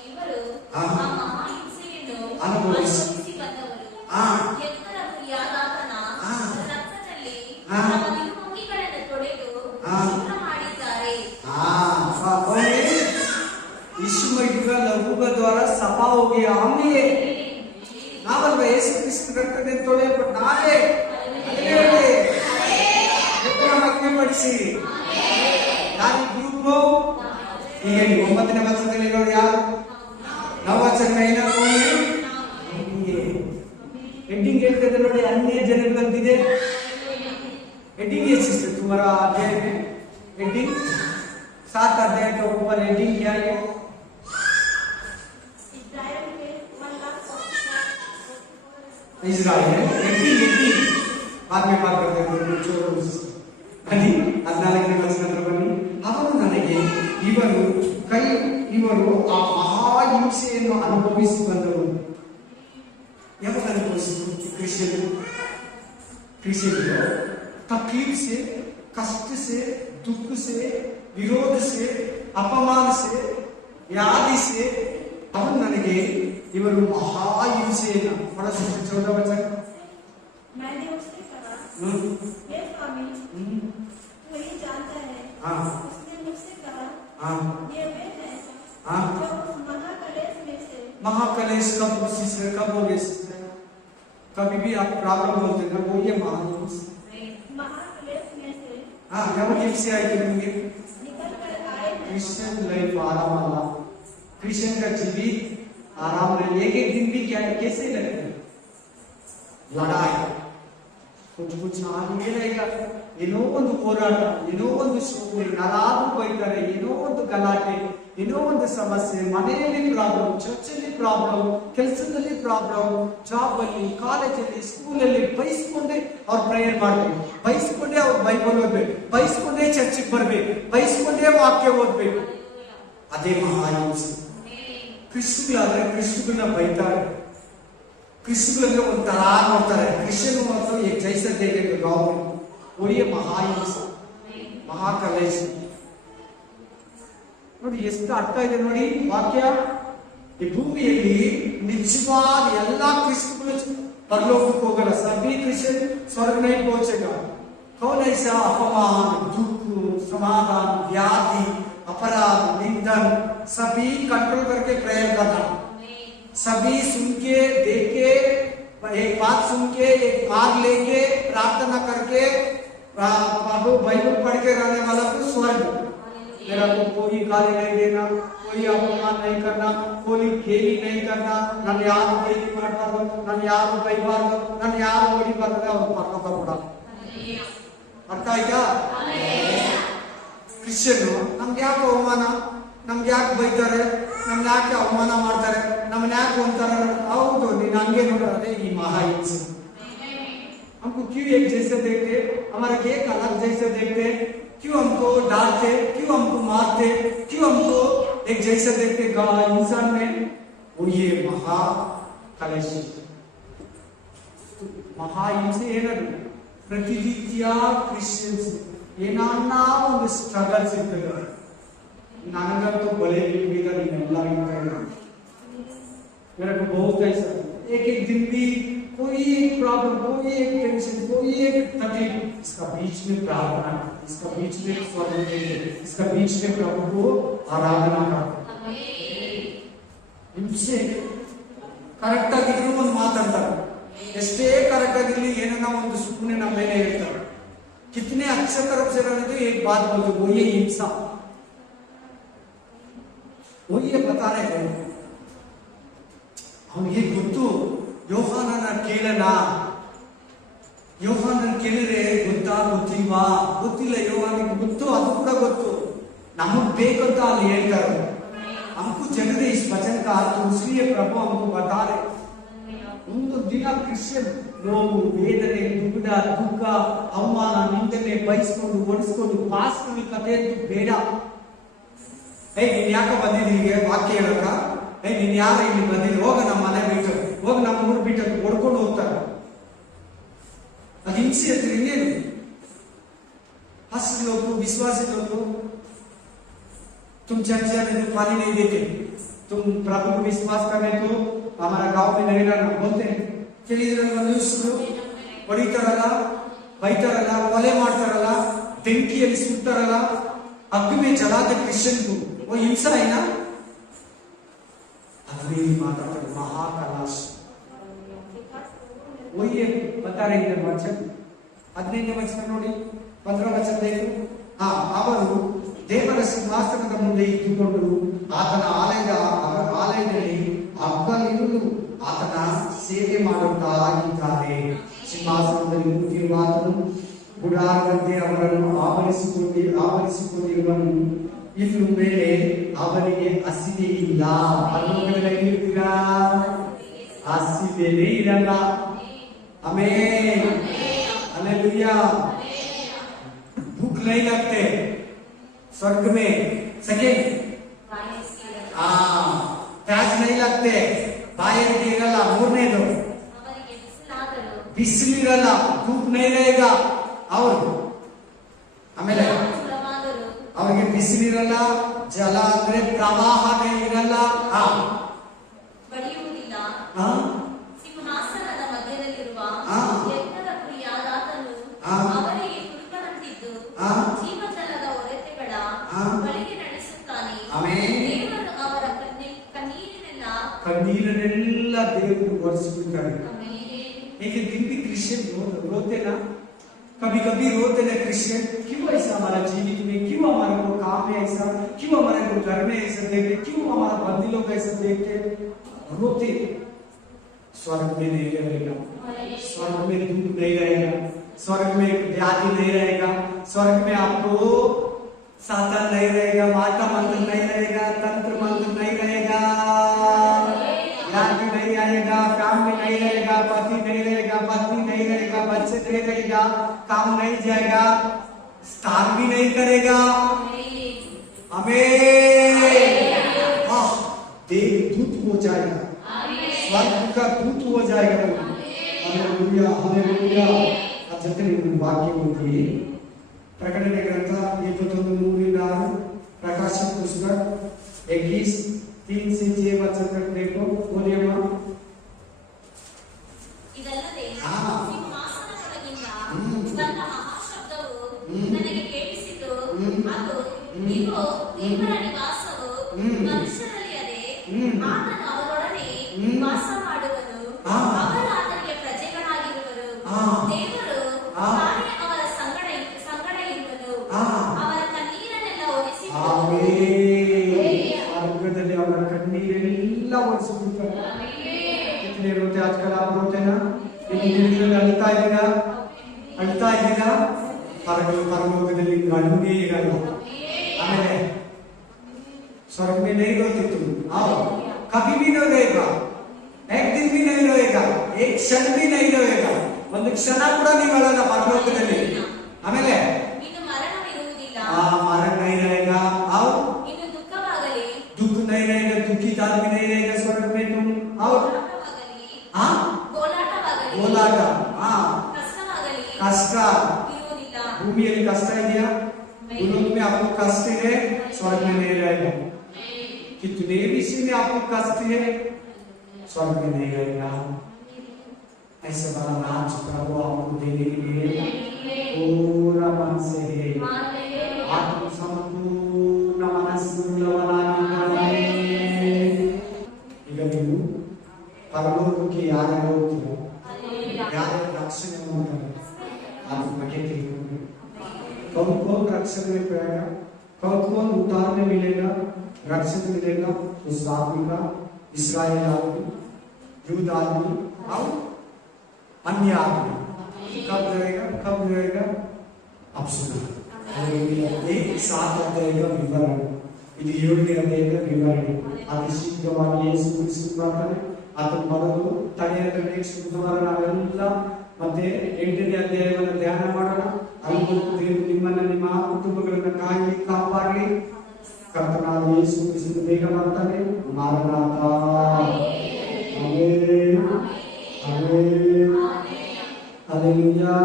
ಇವರು हाँ ಆ ಮಹಾಹಿಂಸೆಯನ್ನು ಅನುಭವಿಸಿ ಬಂದವರು. हाँ ಎತ್ತರ ಗುರಿಯಾದಾತನ हाँ ರಕ್ತದಲ್ಲಿ हाँ ತಮ್ಮ ನಿಲುವಂಗಿಗಳನ್ನು ತೊಳೆದು हाँ ಶುದ್ಧ ಮಾಡಿದ್ದಾರೆ. हाँ कौन है? यीशु मसीह का लहू का द्वारा सफा हो गया. हमने नावल यीशु क्रिस्त रक्त ने तोड़े पर नावे कितना मक्के पड़सी यानी ग्रुप हो ये मोहम्मद ने वचन में लिखा यार नववचन महीना कौन है? ये हेडिंग ಹೇಳ್ತಾ ಇದೆ ನೋಡಿ, अन्य ಜನಗಳಂತಿದೆ. हेडिंग है सिस्टर तुम्हारा अध्याय में, हेडिंग 7 अध्याय के ऊपर हेडिंग क्या है? इस्राएल के 1,44,000 इजराइल हेडिंग बाद में बात करते हैं छोड़ो ಅಲ್ಲಿ 14ನೇ ವಚನದಲ್ಲಿ ಬನ್ನಿ. ಅವನು ನನಗೆ ಇವರು ಆ ಮಹಾಹಿಂಸೆಯನ್ನು ಅನುಭವಿಸಿ ಬಂದವರು. ಯಾವಾಗ ಅನುಭವಿಸಿದ್ರು? क्रिश्चियन तकलीफ से, कष्ट से, दुख से, विरोध से, अपमान से, व्याधि से ಅವನು ನನಗೆ ಇವರು ಮಹಾಹಿಂಸೆಯನ್ನು ಪಡಿಸಿದ 14 ವಚನ. मैंने उससे कहा, हे स्वामी, तू ही जानता है. हाँ उसने मुझसे कहा, हाँ ये वे हैं हाँ जो उस महाकलेश में से महाकलेश कब सिस्टर कब हो गए सिस्टर? कभी भी आप प्रॉब्लम बोलते ना वो ये महाहिंसा महाकलेश में से हाँ ಯಾವ हिंसे आएगी निಮಗೆ? निकल कर आए हैं. क्रिश्चियन लाइफ आराम वाला, क्रिश्चियन का जीवित आराम नहीं. एक दिन भी क्या कैसे लगता है? लड़ाई कुछ आगे रहेगा, ಏನೋ ಒಂದು ಹೋರಾಟ, ಏನೋ ಒಂದು ಶೋಧನೆ, ಯಾರಾದ್ರೂ ಬೈತಾರೆ, ಏನೋ ಒಂದು ಗಲಾಟೆ, ಏನೋ ಒಂದು ಸಮಸ್ಯೆ, ಮನೆಯಲ್ಲಿ ಪ್ರಾಬ್ಲಮ್, ಚರ್ಚಲ್ಲಿ ಪ್ರಾಬ್ಲಮ್, ಕೆಲಸದಲ್ಲಿ ಪ್ರಾಬ್ಲಮ್, ಜಾಬ್ ಅಲ್ಲಿ, ಕಾಲೇಜಲ್ಲಿ, ಸ್ಕೂಲಲ್ಲಿ ಬೈಸ್ಕೊಂಡೇ ಅವ್ರು ಪ್ರೇಯರ್ ಮಾಡ್ಬೇಕು, ಬೈಸ್ಕೊಂಡೇ ಅವ್ರು ಬೈಬಲ್ ಓದ್ಬೇಕು, ಬೈಸ್ಕೊಂಡೇ ಚರ್ಚಿಗೆ ಬರ್ಬೇಕು, ಬೈಸ್ಕೊಂಡೇ ವಾಕ್ಯ ಓದ್ಬೇಕು. ಅದೇ ಮಹಾಹಿಂಸೆ. ಕ್ರಿಸ್ತುಗಳಾದ್ರೆ ಕ್ರಿಸ್ತುಗಳನ್ನ ಬೈತಾರೆ, ಕ್ರಿಸ್ತುಗಳಂದ್ರೆ ಒಂಥರ ನೋಡ್ತಾರೆ. ಕ್ರಿಶ್ಚಿಯನ್ ಮತ್ತು ಜೈಸ ದೇಗೆ ಗೌರ್ಮೆಂಟ್ ಒಳ್ಳೆಯ ಮಹಾಹಿಂಸೆ, ಮಹಾಕಲೇಶ ನೋಡಿ ಎಷ್ಟು ಅರ್ಥ ಇದೆ ನೋಡಿ ವಾಕ್ಯ. ಈ ಭೂಮಿಯಲ್ಲಿ ನಿಜವಾದ ಎಲ್ಲಾ ಕ್ರಿಸ್ತುಗಳು ಪರಲೋಕಕ್ಕೆ ಹೋಗಲ್ಲ. सभी क्रिश्चियन स्वर्ग नहीं पहुंचेगा. कौन ऐसा अपमान, दुख, समाधान, व्याधि, अपराध, निंदन सभी कंट्रोल करके प्रेयर करना. सभी सुन के देख के एक बात सुन के एक कार लेके प्रार्थना करके बाइबल पढ़ के रहने वाला तो स्वर्ग. मेरा को कोई गाली नहीं देना, कोई अपमान नहीं करना, कोई खेली नहीं करना, ನನ್ನ ಯಾರು ಬೈಲಿ ಮಾಡಬಾರ್ದು, ನನ್ನ ಯಾರು ಬೈಬಾರ್ದು, ನನ್ನ ಯಾರು ಹೊಡಿಬಾರ್ದು, ಅವ್ರು ಪರಲೋಕ ಕೂಡ. ಅರ್ಥ ಆಯ್ತಾ? ಕ್ರಿಶ್ಚಿಯನ್ ನಮ್ಗೆ ಯಾಕೆ ಅವಮಾನ, ನಮ್ಗೆ ಯಾಕೆ ಬೈತಾರೆ, ನಮ್ಗೆ ಯಾಕೆ ಅವಮಾನ ಮಾಡ್ತಾರೆ, ನಮ್ಮನ್ನ ಯಾಕೆ ಒಂಥರ ಹೌದು ನೀನು ಹಂಗೆ ನೋಡೋದೇ ಈ ಮಹಾಹಿಂಸೆ. हमको क्यों एक जैसे देखते, हमारा एक अलग जैसे देखते, क्यों हमको डांटते, क्यों हमको मारते, क्यों हमको एक जैसे देखते इंसान में? वो ये महाकलेश, ಮಹಾಹಿಂಸೆ ಏನದು? ಪ್ರತಿನಿತ್ಯ ಕ್ರಿಶ್ಚಿಯನ್ಸ್ ಏನಾನ್ನ ಒಂದು ಸ್ಟ್ರಗಲ್ಸ್ ಇರ್ತದೆ. ನನಗಂತೂ ಬಲೆ ಬೀಗ ನೀವೆಲ್ಲರಿಗಿಂತ मेरे को बहुत ऐसा एक दिन भी कोई एक प्रॉब्लम, कोई एक टेंशन, कोई एक तकलीफ, इसका बीच में प्रार्थना, इसका बीच में स्वर्ग, इसका बीच में प्रभु को आराधना करते. हिंसे ಕರೆಕ್ಟ್ ಆಗಿದ್ರು ಒಂದು ಮಾತಾಡ್ತಾರೆ, ಎಷ್ಟೇ ಕರೆಕ್ಟ್ ಆಗಿರ್ಲಿ ಏನನ್ನ ಒಂದು ಸುಮ್ಮನೆ ನಮ್ಮ ಮೇಲೆ ಹೇಳ್ತಾರೆ. कितने अच्छे तरफ से रहने तो एक बात बोलते वो ये हिंसा. ಒಯ್ಯೆ ಬರ್ತಾರೆ ಅವನಿಗೆ ಗೊತ್ತು ಯೋಹಾನನ ಕೇಳಿದ್ರೆ ಗೊತ್ತಾ ಗೊತ್ತಿಲ್ವಾ, ಗೊತ್ತಿಲ್ಲ. ಯೋಹಾನಿಗೆ ಗೊತ್ತು, ಅದು ಕೂಡ ಗೊತ್ತು. ನಮಗ್ ಬೇಕಂತ ಅಲ್ಲಿ ಹೇಳ್ತಾರೆ. हमको जगदे इस वचन का अर्थ इसलिए प्रभु हमको बता रहे ಒಂದು ದಿನ ಕ್ರಿಶ್ಚಿಯನ್ ನೋವು, ವೇದನೆ, ದುಃಖ, ಅವಮಾನ, ನಿಂದನೆ ಬಯಸ್ಕೊಂಡು ಒಡಿಸ್ಕೊಂಡು ಪಾಸ್ಟರ್ ಕಥೆ ಅಂತೂ ಬೇಡ. ನೀನ್ ಯಾಕ ಬಂದಿದ್ದೀಗ ವಾಕ್ಯ ಹೇಳಕ? ನೀನ್ ಯಾರು ಇಲ್ಲಿ ಬಂದಿದ್ದಿ? ಹೋಗ ನಮ್ಮ ಮನೆ ಬಿಟ್ಟು, ಹೋಗ ನಮ್ಮ ಊರು ಬಿಟ್ಟು ಹೊಡ್ಕೊಂಡು ಹೋಗ್ತಾರೆ. ಅದು ಹಿಂಸೆ ಹತ್ರ ಇನ್ನೇನು? हंस लोग विश्वासी लोग तुम चर्चा में तो पानी नहीं देते, तुम प्रभु को विश्वास करने तो हमारा गांव में नहीं रहना बोलते हैं. चलिए ಮನುಷ್ಯರು ಹೊಡಿತಾರಲ್ಲ, ಬೈತಾರಲ್ಲ, ಕೊಲೆ ಮಾಡ್ತಾರಲ್ಲ, ಬೆಂಕಿಯಲ್ಲಿ ಸುಡ್ತಾರಲ್ಲ, अग्नि में जलाते क्रिश्चियन को, वो हिंसा है ना? अग्नि माताते महाकलाश वही बता रही है वचन. 15ನೇ ವಚನ ನೋಡಿ, 15ರ ವಚನ देखो. ಅವರು ದೇವರ ಸಿಂಹಾಸನದ ಮುಂದೆ ಇದ್ದುಕೊಂಡು ಆತನ ಆಲಯದಲ್ಲಿ ಹಗಲಿರುಳು ಆತನ ಸೇವೆ ಮಾಡುತ್ತಾ ಇದ್ದಾರೆ. ಸಿಂಹಾಸನದಲ್ಲಿ ಕೂತಿರುವ ಆತನು ಗುಡಾರದಂತೆ ಅವರನ್ನು ಆವರಿಸಿಕೊಂಡಿರುವನು. ಇನ್ನು ಮೇಲೆ ಅವರಿಗೆ ಹಸಿವೆ ಇಲ್ಲ. ಪರಲೋಕದಲ್ಲಿರ್ತೀರಾ, ಹಸಿವೆನೇ ಇರಲ್ಲ. Amen, hallelujah. भूख नहीं लगते स्वर्ग में. सेकेंड, प्यास नहीं लगते, ಬಾಯಿಗೆ ಇರಲ್ಲ. ಮೂರನೇದು, ಬಿಸಿಲಿರಲ್ಲ, ಧೂಪ नहीं रहेगा. ಅವರು ಆಮೇಲೆ ಅವರಿಗೆ ಬಿಸಿಲಿರಲ್ಲ, ಜಲ ಅಂದ್ರೆ ಪ್ರವಾಹನೇ ಇರಲ್ಲ. ಸಿಂಹಾಸನದ ಮಧ್ಯದಲ್ಲಿರುವ ಯಜ್ಞದ ಕುರಿಯಾದ ಆತನು ಅವರಿಗೆ ಕುರುಕನಂತಿದ್ದು ಜೀವಜಲದ ಹೊರತೆಗಳ ಬಳಿಗೆ ನಡೆಸುತ್ತಾನೆ. ದೇವರು ಅವರ ಕಣ್ಣೀರನ್ನೆಲ್ಲ ದೇವರು ಒರೆಸಿಬಿಡ್ತಾರೆ. एक दिन भी क्रिश्चियन रोते ना, कभी कभी रोते ना क्रिश्चियन, क्यों ऐसा हमारा जीवित में, क्यों हमारे को काम में ऐसा, क्यों हमारे को घर में ऐसा देखते, क्यों हमारा बंदी लोग ऐसा देखते, रोते. स्वर्ग में नहीं रहेगा, स्वर्ग में दुख नहीं रहेगा, स्वर्ग में व्याधि नहीं रहेगा, स्वर्ग में आपको सातान नहीं रहेगा, माता मंत्र नहीं रहेगा, तंत्र मंत्र नहीं रहेगा, व्याधि नहीं आएगा, काम में नहीं रहेगा, पति नहीं रहेगा, पत्नी नहीं रहेगा, बच्चे नहीं रहेगा, काम नहीं जाएगा, स्टार भी नहीं करेगा. हमें देवदूत हो जाएगा, स्वर्ग का दूत हो जाएगा. Hallelujah, hallelujah. ಆ ಜೊತೆ ಒಂದು ವಾಕ್ಯ ಓದಿ, ಪ್ರಕಟಣೆ ಗ್ರಂಥ 21:3-6, ಪ್ರಕಾಶ ಪುಸ್ತಕ 21:3-6 ವಚನ ತನಕ देखो. बोलिए मां. ಇದಲ್ಲದೆ ಸಿಂಹಾಸನದೊಳಗಿಂದ ಬಂದ ಮಹಾಶಬ್ದವು ನನಗೆ ಕೇಳಿಸಿತು. ಅದು ಇಗೋ, ದೇವರ ನಿವಾಸವು ಮನುಷ್ಯರಲ್ಲಿ ಅದೇ, ಆತನು ಅವರೊಡನೆ ವಾಸ ಮಾಡುವನು, ಅವರು ಆತನಿಗೆ ಪ್ರಜೆಗಳಾಗಿರುವರು. ದೇವರು ತಾನೇ ಅವರ ಸಂಗಡ ಇರುವನು, ಅವರ ಕಣ್ಣೀರನ್ನೆಲ್ಲ ಒರೆಸಿಬಿಡುವನು. ಸ್ವರ್ಗದಲ್ಲಿ ಅವರ ಕಣ್ಣೀರೆಲ್ಲ ಒರೆಸಿಬಿಡ್ತಾರೆ. कितने रोते आजकल आप रोते ना, ಅಳ್ತಾ ಇದ್ದೀರಾ, ಪರಲೋಕದಲ್ಲಿ ಕಣ್ಣೇ ಇರಲ್ಲ. ಆಮೇಲೆ स्वर्ग में नहीं रोते तुम, आओ कभी भी नहीं रोएगा, एक दिन भी नहीं रोएगा, एक क्षण भी नहीं रोएगा, ಒಂದು ಕ್ಷಣ ಕೂಡ ನೀವು ಅಳಲ್ಲ ಪರಲೋಕದಲ್ಲಿ. ಆಮೇಲೆ ಇನ್ನು ಮರಣವಿರುವುದಿಲ್ಲ, मरण नहीं रहेगा. आओ ಇನ್ನು ದುಃಖವಾಗಲಿ, दुख नहीं रहेगा, दुखित आदमी नहीं रहेगा स्वर्ग में तुम. आओ ಗೋಲಾಟ, ಕಷ್ಟ. ಭೂಮಿಯಲ್ಲಿ ಕಷ್ಟ ಇದೆಯಾ? भूलोक में आपको कष्ट है, स्वर्ग में नहीं रहेगा. कितने विषय में आपको कष्ट है, स्वर्ग में नहीं रहेगा. ऐसे बड़ा राज प्रभु आपको देने के लिए पूरा मन से है, आत्म संपूर्ण मनस्ಸುಳ್ಳವನಾಗಿದ್ದಾನೆ. ಈಗ ನೀವು ಪರಲೋಕಕ್ಕೆ ಯಾರು ಹೋಗ್ತೀರೋ, ಯಾರು ರಕ್ಷಣೆ ಮಾಡ್ತಾರೆ, ಅದ್ರ ಬಗ್ಗೆ ತಿಳ್ಕೊಂಡು कौन कौन रक्षण में पाएगा? कौन उतारने मिलेगा, रक्षण मिलेगा? उस आदमी का, इस्राएल आदमी, यूद आदमी और अन्य आदमी। कब रहेगा? अब सुना एक साथ अध्यायगा विवरण, ಇದು 7ನೇ ಅಧ್ಯಾಯದ ವಿವರಣೆ. ಅತಿ ಶೀಘ್ರವಾಗಿ ಯೇಸು ಕ್ರಿಸ್ತ ಬರ್ತಾನೆ. ಅದರ ಮೊದಲು ತಡೆಯದ ನೆಕ್ಸ್ಟ್ ಬುಧವಾರ ನಾವೆಲ್ಲ ಮತ್ತೆ 8ನೇ ಅಧ್ಯಾಯವನ್ನು ಧ್ಯಾನ ಮಾಡೋಣ. ಅಲ್ಲಿ ದೇವರು ನಿಮ್ಮನ್ನ ನಿಮ್ಮ ಕುಟುಂಬಗಳನ್ನ ಕಾಪಾಡಲಿ. ಕರ್ತನಾದ ಯೇಸು ಕ್ರಿಸ್ತ ಬೇಗ ಬರ್ತಾನೆ. ಮಾರನಾಥ. ಆಮೆನ್. ಆಮೆನ್. ಹಲ್ಲೆಲೂಯಾ.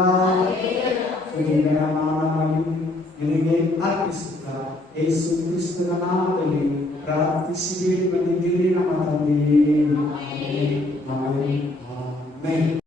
ನಿನಗೆ ಅರ್ಪಿಸುತ್ತಾ ಯೇಸು ಕ್ರಿಸ್ತನ ನಾಮದಲ್ಲಿ ಪ್ರಾರ್ಥಿಸಿ ಬಂದಿದ್ದೀರಿ ನಮ್ಮ ತಂದೆಯೇ. ಆಮೆನ್. ಆಮೆನ್.